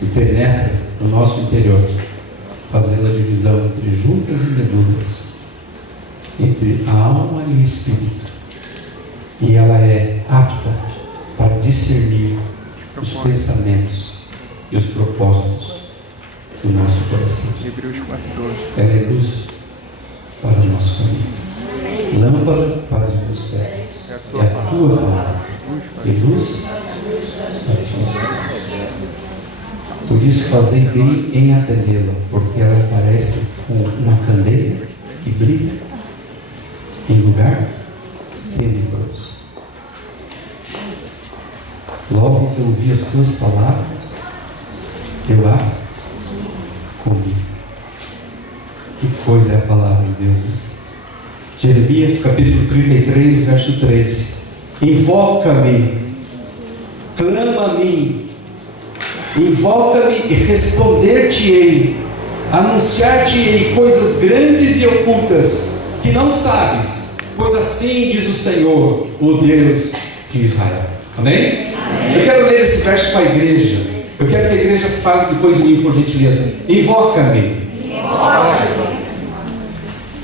e penetra no nosso interior, fazendo a divisão entre juntas e medulas, entre a alma e o espírito, e ela é apta para discernir os pensamentos e os propósitos do nosso coração. Ela é luz para o nosso caminho, lâmpada para os meus pés, e a tua palavra e luz para os meus pés. Por isso fazei bem em atendê-la, porque ela parece com uma candeia que brilha em lugar tenebroso. Logo que eu ouvi as tuas palavras, eu as comi. Que coisa é a palavra de Deus, né? Jeremias capítulo 33, verso 3. Invoca-me, clama a mim, invoca-me e responder-te-ei, anunciar-te-ei coisas grandes e ocultas que não sabes, pois assim diz o Senhor, o Deus de Israel. Amém? Amém. Eu quero ler esse verso para a igreja. Eu quero que a igreja fale depois de mim, por gentileza. Invoca-me.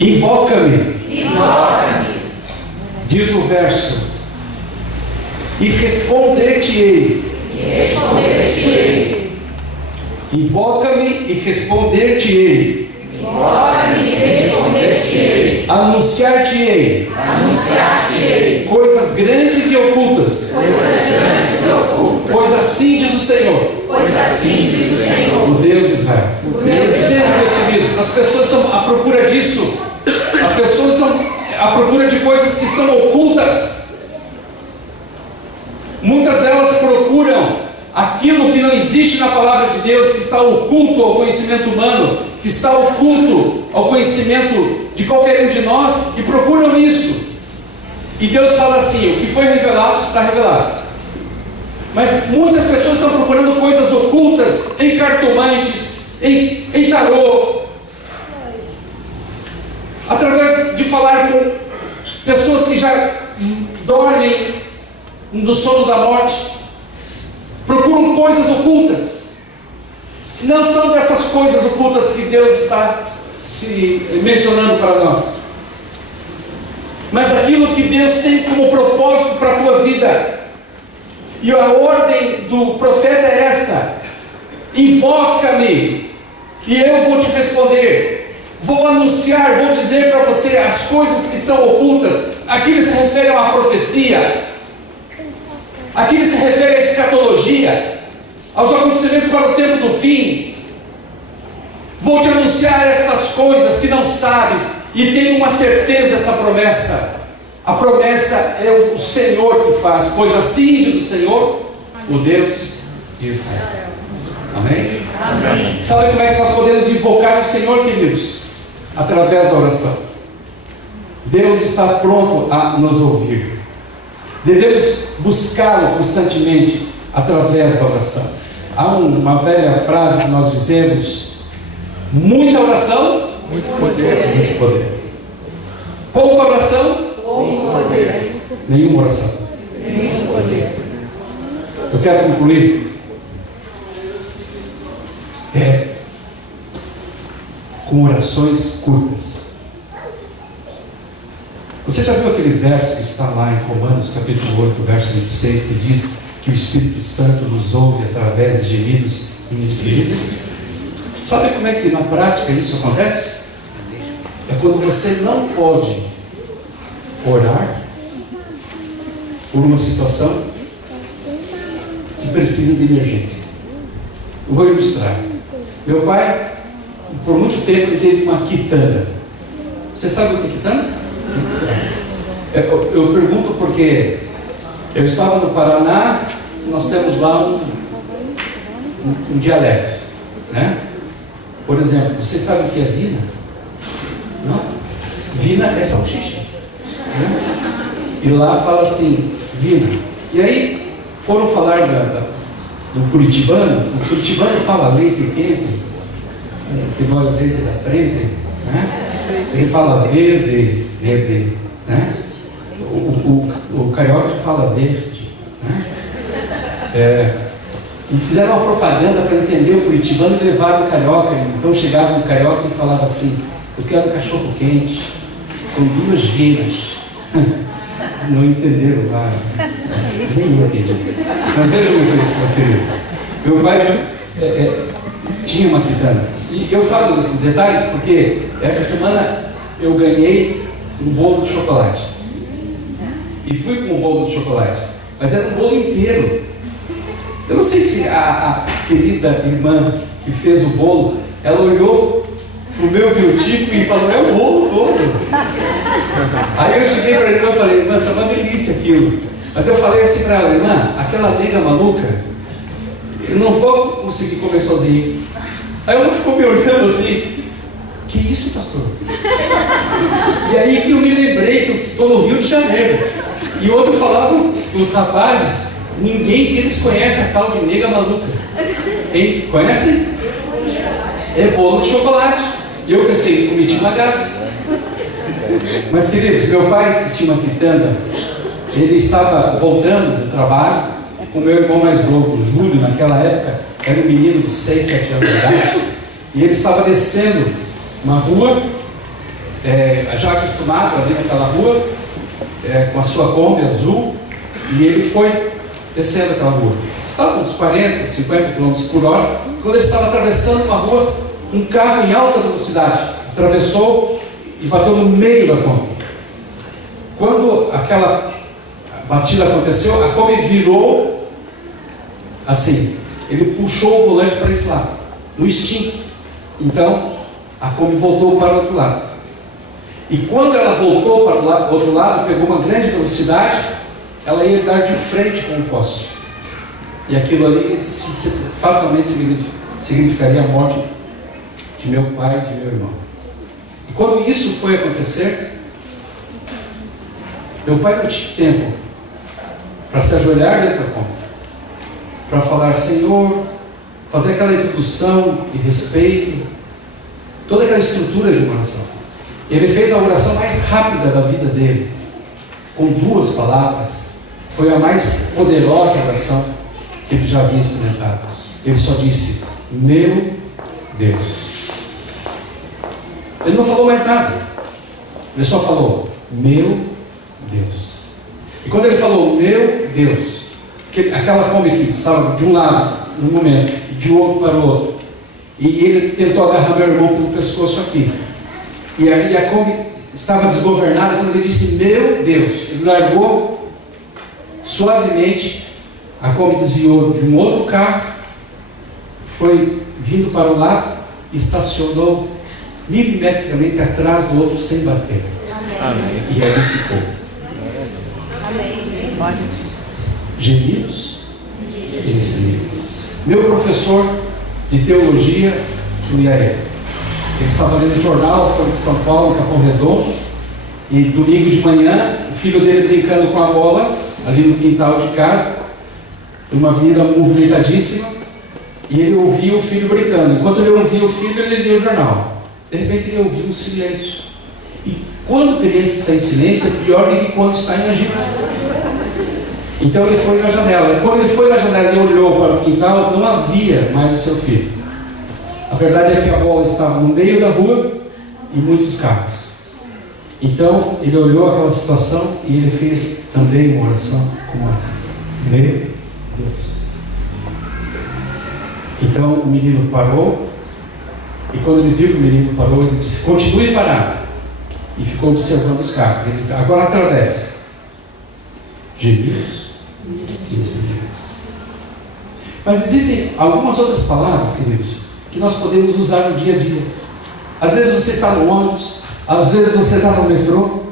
Invoca-me. Diz o verso: e responder-te-ei. Invoca-me e responder-te-ei. Anunciar-te-ei. Coisas grandes e ocultas. Pois assim diz o Senhor. O Deus de Israel. Veja, meus queridos, as pessoas estão à procura disso. As pessoas estão à procura de coisas que estão ocultas. Muitas delas procuram aquilo que não existe na palavra de Deus, que está oculto ao conhecimento humano, que está oculto ao conhecimento de qualquer um de nós, e procuram isso. E Deus fala assim: o que foi revelado está revelado. Mas muitas pessoas estão procurando coisas ocultas em cartomantes, em tarô, através de falar com pessoas que já dormem do sono da morte. Procuram coisas ocultas. Não são dessas coisas ocultas que Deus está se mencionando para nós, mas daquilo que Deus tem como propósito para a tua vida. E a ordem do profeta é esta: invoca-me e eu vou te responder. Vou anunciar, vou dizer para você as coisas que estão ocultas. Aquilo se refere a uma profecia, aquilo se refere à escatologia, aos acontecimentos para o tempo do fim. Vou te anunciar estas coisas que não sabes, e tenho uma certeza essa promessa. A promessa é o Senhor que faz, pois assim diz o Senhor, o Deus de Israel. Amém? Amém. Sabe como é que nós podemos invocar o Senhor, queridos? Através da oração. Deus está pronto a nos ouvir. Devemos buscá-lo constantemente através da oração. Há uma velha frase que nós dizemos: muita oração, muito poder. Muito poder. Pouca oração, nenhuma oração. Eu quero concluir com orações curtas. Você já viu aquele verso que está lá em Romanos capítulo 8, verso 26, que diz que o Espírito Santo nos ouve através de gemidos inexprimíveis? Sabe como é que na prática isso acontece? É quando você não pode orar por uma situação que precisa de emergência. Eu vou ilustrar. Meu pai, por muito tempo, ele teve uma quitanda. Você sabe o que é quitanda? Eu pergunto porque eu estava no Paraná, nós temos lá um dialeto, né? Por exemplo, você sabe o que é vina? Não? Vina é salsicha, né? E lá fala assim, vina. E aí foram falar do curitibano. O curitibano fala leite quente, que nós leite da frente, né? Ele fala verde, né? O carioca fala verde, né? E fizeram uma propaganda para entender o curitibano e levaram o carioca. Então chegava o carioca e falava assim: eu quero cachorro quente com 2 vinas. Não entenderam lá, nem eu querido. Mas vejam, meus queridos, meu pai tinha uma quitanda. E eu falo desses detalhes porque essa semana eu ganhei um bolo de chocolate. E fui com um bolo de chocolate, mas era um bolo inteiro. Eu não sei se a querida irmã que fez o bolo, ela olhou pro meu biotipo e falou: é o bolo todo. Aí eu cheguei para a irmã e falei: irmã, tá uma delícia aquilo. Mas eu falei assim para ela: irmã, aquela nega maluca, eu não vou conseguir comer sozinho. Aí ela ficou me olhando assim: que isso, pastor? E aí que eu me lembrei que eu estou no Rio de Janeiro. E outro falava, os rapazes, ninguém deles conhece a tal de nega maluca. Hein? Conhecem? É bolo de chocolate. Eu pensei, cometi uma gafe. Mas, queridos, meu pai, que tinha uma quitanda, ele estava voltando do trabalho com meu irmão mais novo, o Júlio, naquela época, era um menino de 6, 7 anos de idade, e ele estava descendo uma rua, já acostumado ali naquela rua, com a sua Kombi azul, e ele foi descendo aquela rua. Estava uns 40, 50 km por hora, quando ele estava atravessando uma rua, um carro em alta velocidade atravessou e bateu no meio da Kombi. Quando aquela batida aconteceu, a Kombi virou assim, ele puxou o volante para esse lado, no instinto. Então, a Kombi voltou para o outro lado. E quando ela voltou para o outro lado, pegou uma grande velocidade, ela ia dar de frente com o poste. E aquilo ali fatalmente significaria a morte de meu pai e de meu irmão. E quando isso foi acontecer, meu pai não tinha tempo para se ajoelhar dentro da Kombi, para falar: Senhor, fazer aquela introdução de respeito, toda aquela estrutura de uma oração. Ele fez a oração mais rápida da vida dele, com 2 palavras. Foi a mais poderosa oração que ele já havia experimentado. Ele só disse: meu Deus. Ele não falou mais nada. Ele só falou: meu Deus. E quando ele falou meu Deus, aquela Kombi que estava de um lado no momento e de outro para o outro, e ele tentou agarrar meu irmão pelo pescoço aqui, e aí a Kombi estava desgovernada. Quando ele disse meu Deus, ele largou suavemente, a Kombi desviou de um outro carro, foi vindo para o lado e estacionou milimetricamente atrás do outro sem bater. Amém. E ali ficou. Amém. Gemidos e despedidos. Meu professor de teologia, o Iaé, ele estava lendo o jornal, foi de São Paulo, em Capão Redondo, e domingo de manhã, o filho dele brincando com a bola, ali no quintal de casa, uma avenida movimentadíssima, e ele ouvia o filho brincando. Enquanto ele ouvia o filho, ele lia o jornal. De repente ele ouviu um silêncio. E quando criança está em silêncio, é pior do que quando está em agito. Então ele foi na janela. Quando ele foi na janela e olhou para o quintal, não havia mais o seu filho. A verdade é que a bola estava no meio da rua e muitos carros. Então ele olhou aquela situação e ele fez também uma oração como essa: meu Deus. Então o menino parou, e quando ele viu que o menino parou, ele disse: continue parado. E ficou observando os carros. Ele disse: agora atravesse. Gemidos e despedidos. Mas existem algumas outras palavras, queridos, que nós podemos usar no dia a dia. Às vezes você está no ônibus, às vezes você está no metrô,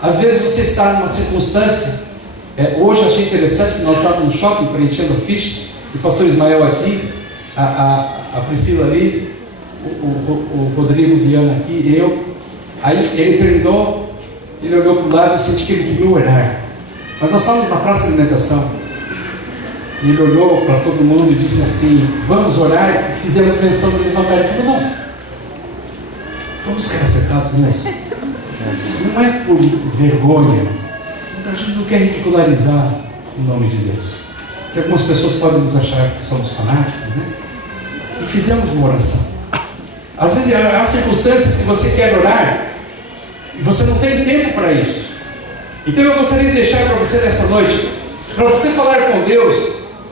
às vezes você está numa circunstância. Hoje eu achei interessante que nós estávamos no shopping preenchendo a ficha, e o pastor Ismael aqui, a Priscila ali, o Rodrigo Viana aqui, e eu. Aí ele terminou, ele olhou para o lado e senti que ele queria orar. Mas nós estávamos na praça de alimentação. E ele olhou para todo mundo e disse assim: vamos orar. E fizemos menção de levantar. Ele falou: não, vamos ficar acertados mesmo. Não é por vergonha, mas a gente não quer ridicularizar o nome de Deus. Que algumas pessoas podem nos achar que somos fanáticos, né? E fizemos uma oração. Às vezes há circunstâncias que você quer orar e você não tem tempo para isso. Então eu gostaria de deixar para você nessa noite, para você falar com Deus,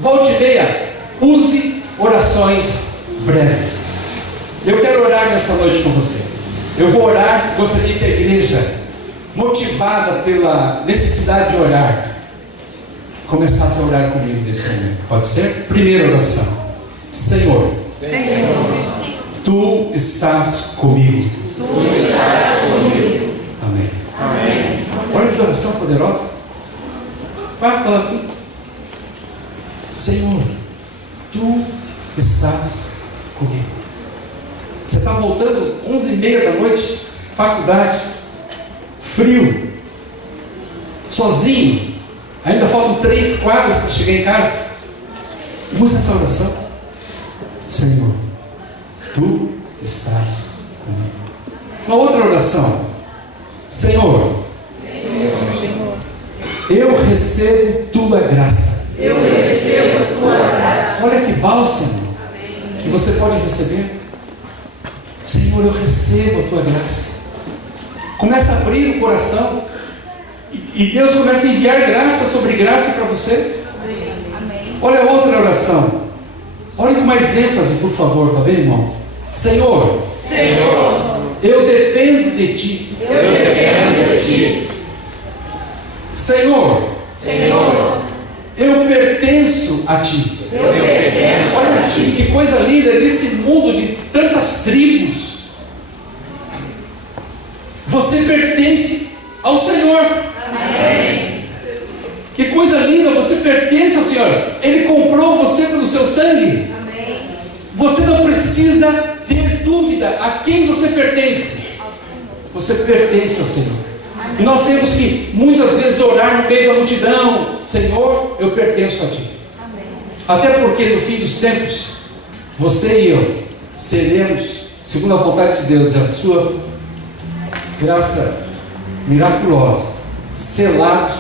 volte e meia, use orações breves. Eu quero orar nessa noite com você. Eu vou orar, gostaria que a igreja, motivada pela necessidade de orar, começasse a orar comigo nesse momento. Pode ser? Primeira oração: Senhor, Tu estás comigo. Amém. Amém. Olha que oração poderosa. Vai pela cruz. Senhor, Tu estás comigo. Você está voltando 11h30 da noite, faculdade, frio, sozinho, ainda faltam 3 quadras para chegar em casa. Use essa oração. Senhor, Tu estás Uma outra oração. Senhor, eu recebo tua graça. Olha que bálsamo que você pode receber. Senhor, eu recebo a tua graça. Começa a abrir o coração e Deus começa a enviar graça sobre graça para você. Olha a outra oração. Olha com mais ênfase, por favor, tá bem, irmão? Senhor, eu dependo de ti. Senhor, eu pertenço a ti. Olha que coisa linda nesse mundo de tantas tribos. Você pertence ao Senhor. Amém. Que coisa linda, você pertence ao Senhor. Ele comprou você pelo seu sangue. Amém. Você não precisa ter dúvida a quem você pertence. Você pertence ao Senhor. Amém. E nós temos que muitas vezes orar no meio da multidão: Senhor, eu pertenço a ti. Amém. Até porque no fim dos tempos, você e eu seremos, segundo a vontade de Deus e a sua graça miraculosa, selados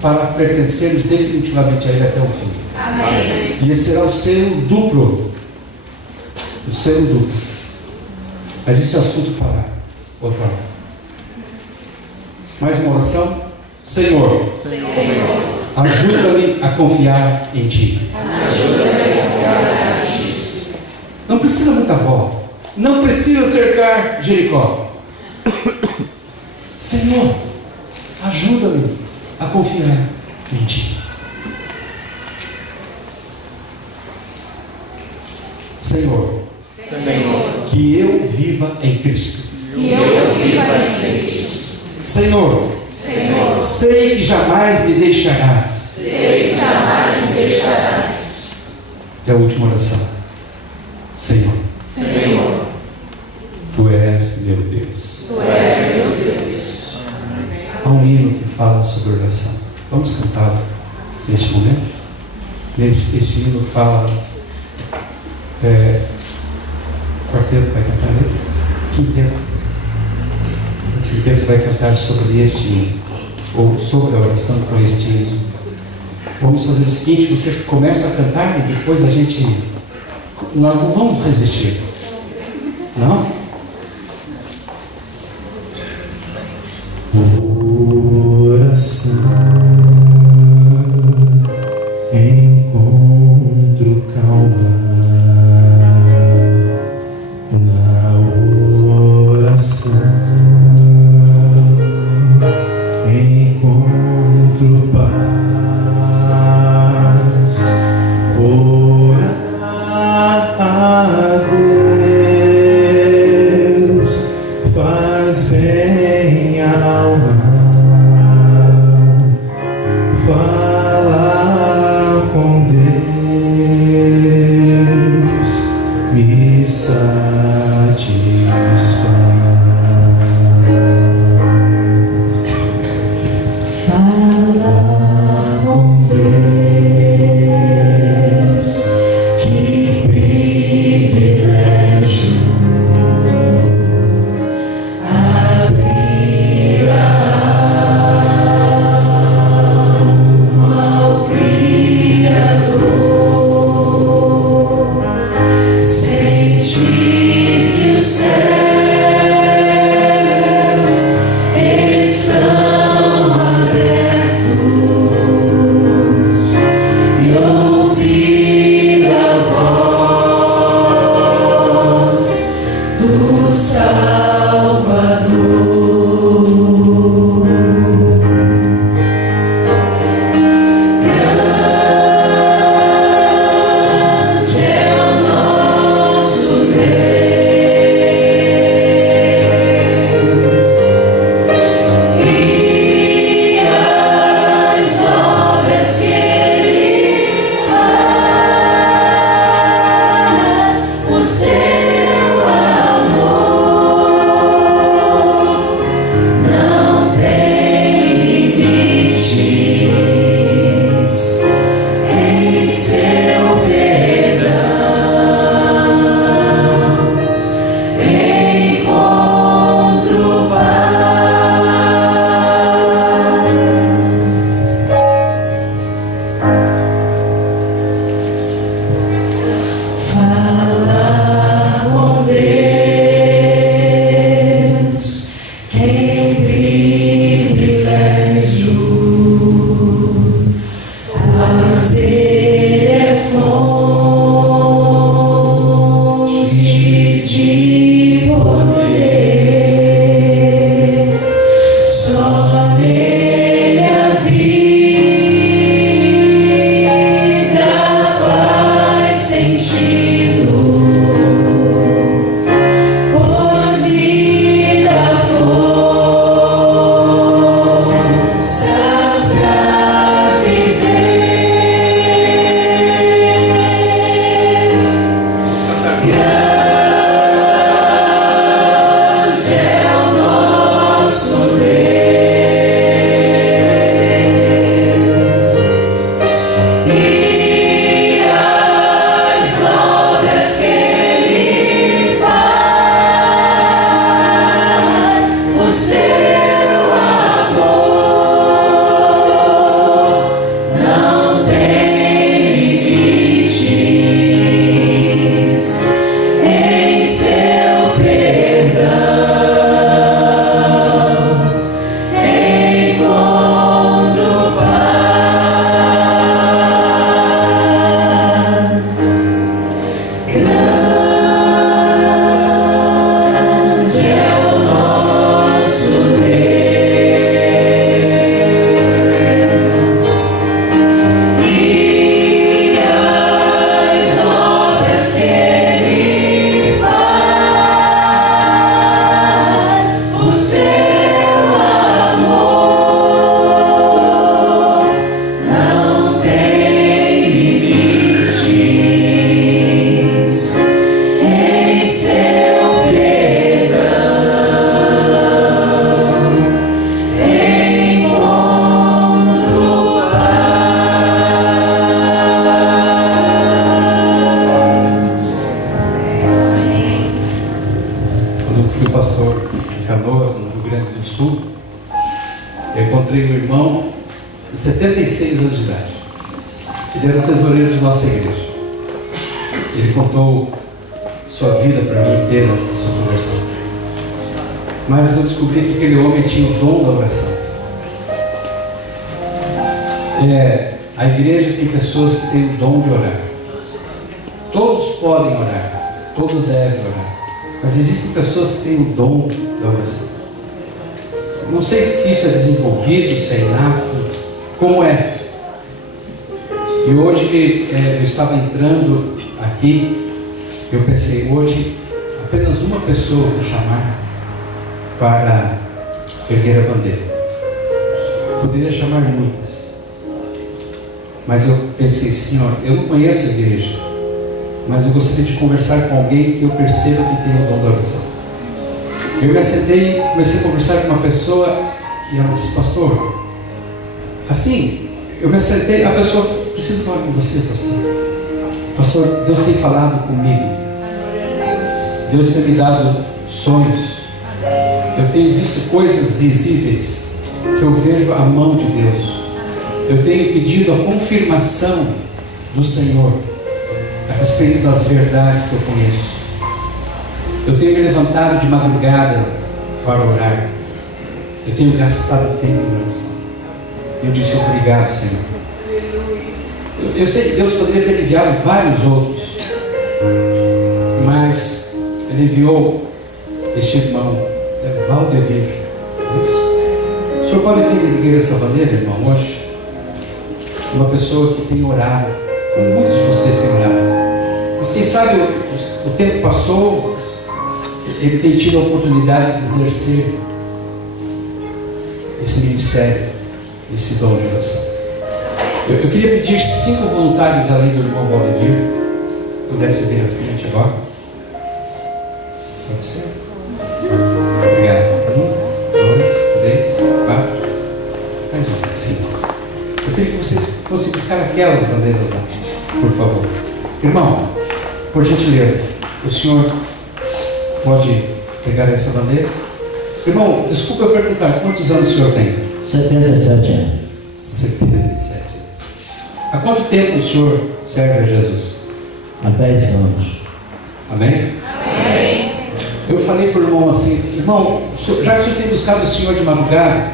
para pertencermos definitivamente a Ele até o fim. Amém. E esse será o selo duplo. O selo duplo. Mas isso é assunto para outra hora. Mais uma oração? Senhor, ajuda-me a confiar em Ti. Não precisa muita volta. Não precisa cercar Jericó. Senhor, ajuda-me a confiar em Ti. Senhor, que eu viva em Cristo. Senhor, sei que jamais me deixarás. E a última oração. Senhor, Tu és meu Deus. Há um hino que fala sobre oração. Vamos cantá-lo neste momento? Esse hino fala. O quarteto vai cantar esse? Quinteto. O quinteto vai cantar sobre este hino, ou sobre a oração com este hino. Vamos fazer o seguinte: vocês começam a cantar e depois a gente. Nós não vamos resistir. Não? Oração, encontro calma. Na oração, encontro paz. Orar a Deus. Sul, eu encontrei um irmão de 76 anos de idade. Ele era o tesoureiro de nossa igreja. Ele contou sua vida para mim inteira na sua conversão. Mas eu descobri que aquele homem tinha o dom da oração. A igreja tem pessoas que têm o dom de orar. Todos podem orar, todos devem orar. Mas existem pessoas que têm o dom da oração. Não sei se isso é desenvolvido, se é inato, como é. E hoje eu estava entrando aqui, eu pensei, hoje apenas uma pessoa vou chamar para erguer a bandeira. Poderia chamar muitas. Mas eu pensei, Senhor, eu não conheço a igreja, mas eu gostaria de conversar com alguém que eu perceba que tem o dom da oração. Eu me assentei, comecei a conversar com uma pessoa e ela disse, pastor, assim, eu me assentei, a pessoa, preciso falar com você, pastor. Pastor, Deus tem falado comigo. Deus tem me dado sonhos. Eu tenho visto coisas visíveis que eu vejo a mão de Deus. Eu tenho pedido a confirmação do Senhor a respeito das verdades que eu conheço. Eu tenho me levantado de madrugada para orar. Eu tenho gastado tempo em oração. Eu disse, obrigado, Senhor. Eu sei que Deus poderia ter enviado vários outros, mas Ele enviou este irmão, Valdemir. O senhor pode vir erguer essa bandeira, irmão, hoje? Uma pessoa que tem orado, como muitos de vocês têm orado. Mas quem sabe o tempo passou, ele tem tido a oportunidade de exercer esse ministério, esse dom de oração. Eu queria pedir 5 voluntários além do irmão Valdemir, pudesse vir à frente agora. Pode ser? Obrigado. 1, 2, 3, 4. Mais 5. Eu queria que vocês fossem buscar aquelas bandeiras lá, por favor. Irmão, por gentileza, o senhor pode pegar essa bandeira? Irmão, desculpa eu perguntar, quantos anos o senhor tem? 77 anos. 77 anos. Há quanto tempo o senhor serve a Jesus? Há 10 anos. Amém? Amém. Eu falei para o irmão assim, irmão, já que o senhor tem buscado o Senhor de madrugada,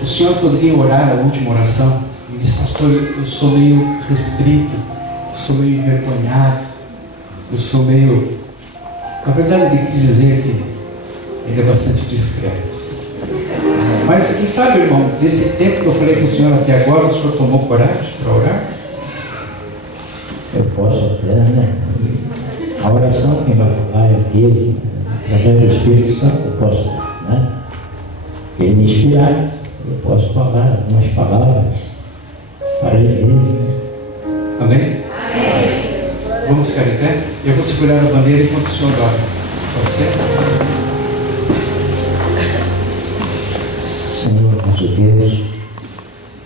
o senhor poderia orar a última oração? Ele disse, pastor, eu sou meio restrito, eu sou meio envergonhado, eu sou meio... Na verdade, ele quis dizer que ele é bastante discreto. Mas quem sabe, irmão, nesse tempo que eu falei com o senhor até agora, o senhor tomou coragem para orar? Eu posso até, né? A oração quem vai falar é Ele, através do Espírito Santo, eu posso, né? Ele me inspirar, eu posso falar algumas palavras para Ele. Né? Amém? Amém. Vamos ficar em pé? Eu vou segurar a bandeira enquanto o senhor ora. Pode ser? Senhor, nosso Deus,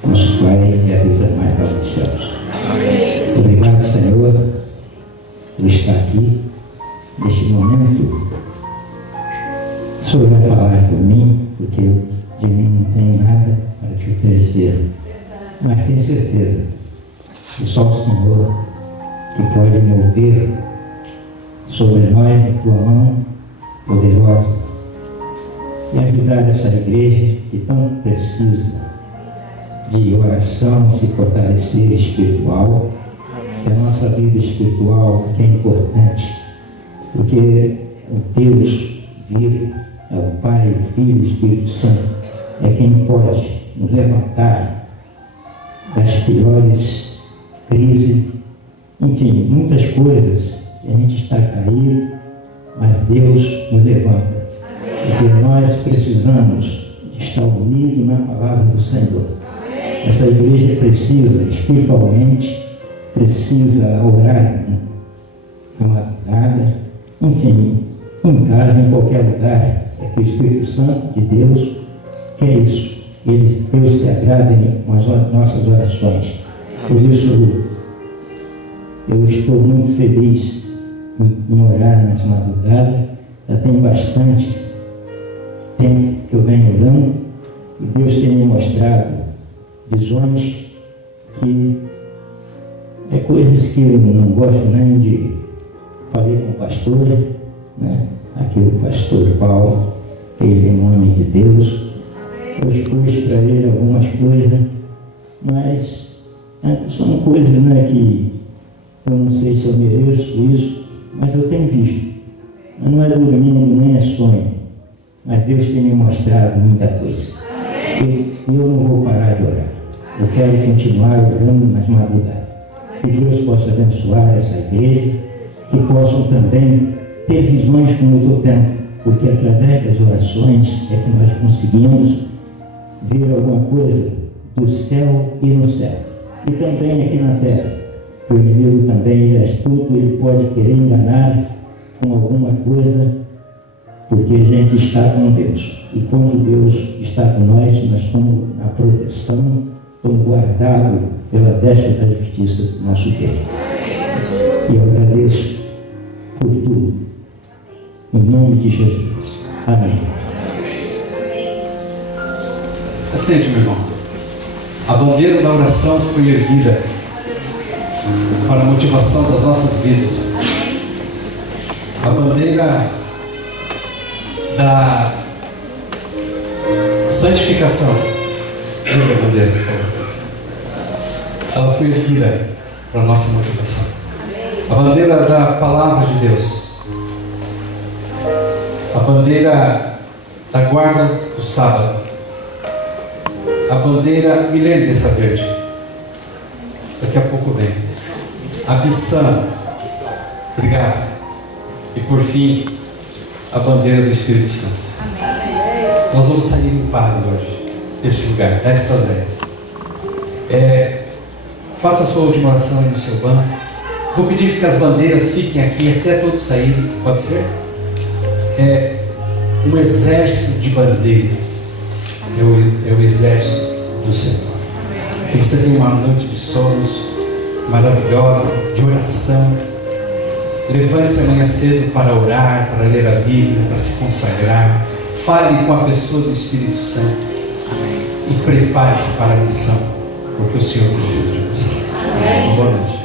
nosso Pai e a vida mais alta dos céus. Obrigado, Senhor, por estar aqui neste momento. O Senhor vai falar por mim, porque eu de mim não tenho nada para te oferecer. Mas tenho certeza que só o Senhor que pode mover sobre nós a tua mão poderosa e ajudar essa igreja que tão precisa de oração, se fortalecer espiritual. É a nossa vida espiritual que é importante, porque o Deus vivo é o Pai, o Filho e o Espírito Santo, é quem pode nos levantar das piores crises, enfim, muitas coisas que a gente está caído, mas Deus nos levanta. Porque nós precisamos de estar unidos na palavra do Senhor. Essa igreja precisa, espiritualmente, precisa orar na madrugada, enfim, em casa, em qualquer lugar. É que o Espírito Santo de Deus quer isso. Deus se agrada com as nossas orações. Por isso, eu estou muito feliz em orar nas madrugadas. Já tem bastante tempo que eu venho orando e Deus tem me mostrado visões que é coisas que eu não gosto nem de. Falei com o pastor, né? Aqui o pastor Paulo, ele é um homem de Deus. Eu expus para ele algumas coisas, mas são coisas, né, que eu não sei se eu mereço isso, mas eu tenho visto. Mas não é dormindo, nem é sonho, mas Deus tem me mostrado muita coisa. E eu não vou parar de orar. Eu quero continuar orando nas madrugadas. Que Deus possa abençoar essa igreja, que possam também ter visões como eu estou tendo, porque através das orações é que nós conseguimos ver alguma coisa do céu e no céu, e também aqui na terra. O inimigo também, ele é astuto, ele pode querer enganar com alguma coisa, porque a gente está com Deus. E quando Deus está com nós estamos na proteção, estamos guardados pela destra da justiça do nosso Deus. E eu agradeço por tudo. Em nome de Jesus. Amém. Você sente, meu irmão? A bandeira da oração foi erguida para a motivação das nossas vidas. A bandeira da santificação. Erga a bandeira, por favor. Ela foi erguida para a nossa motivação. A bandeira da palavra de Deus. A bandeira da guarda do sábado. A bandeira, me lembre essa verde. Daqui a pouco vem. A missão. Obrigado. E por fim, a bandeira do Espírito Santo. Nós vamos sair em paz hoje deste lugar, 10 para as 10. Faça a sua última oração aí no seu banco. Vou pedir que as bandeiras fiquem aqui até todos saírem. Pode ser? Um exército de bandeiras. É o exército do Senhor. Que você tenha uma noite de sonos maravilhosa, de oração. Levante-se amanhã cedo para orar, para ler a Bíblia, para se consagrar. Fale com a pessoa do Espírito Santo. E prepare-se para a missão, porque o Senhor precisa de você. Boa noite.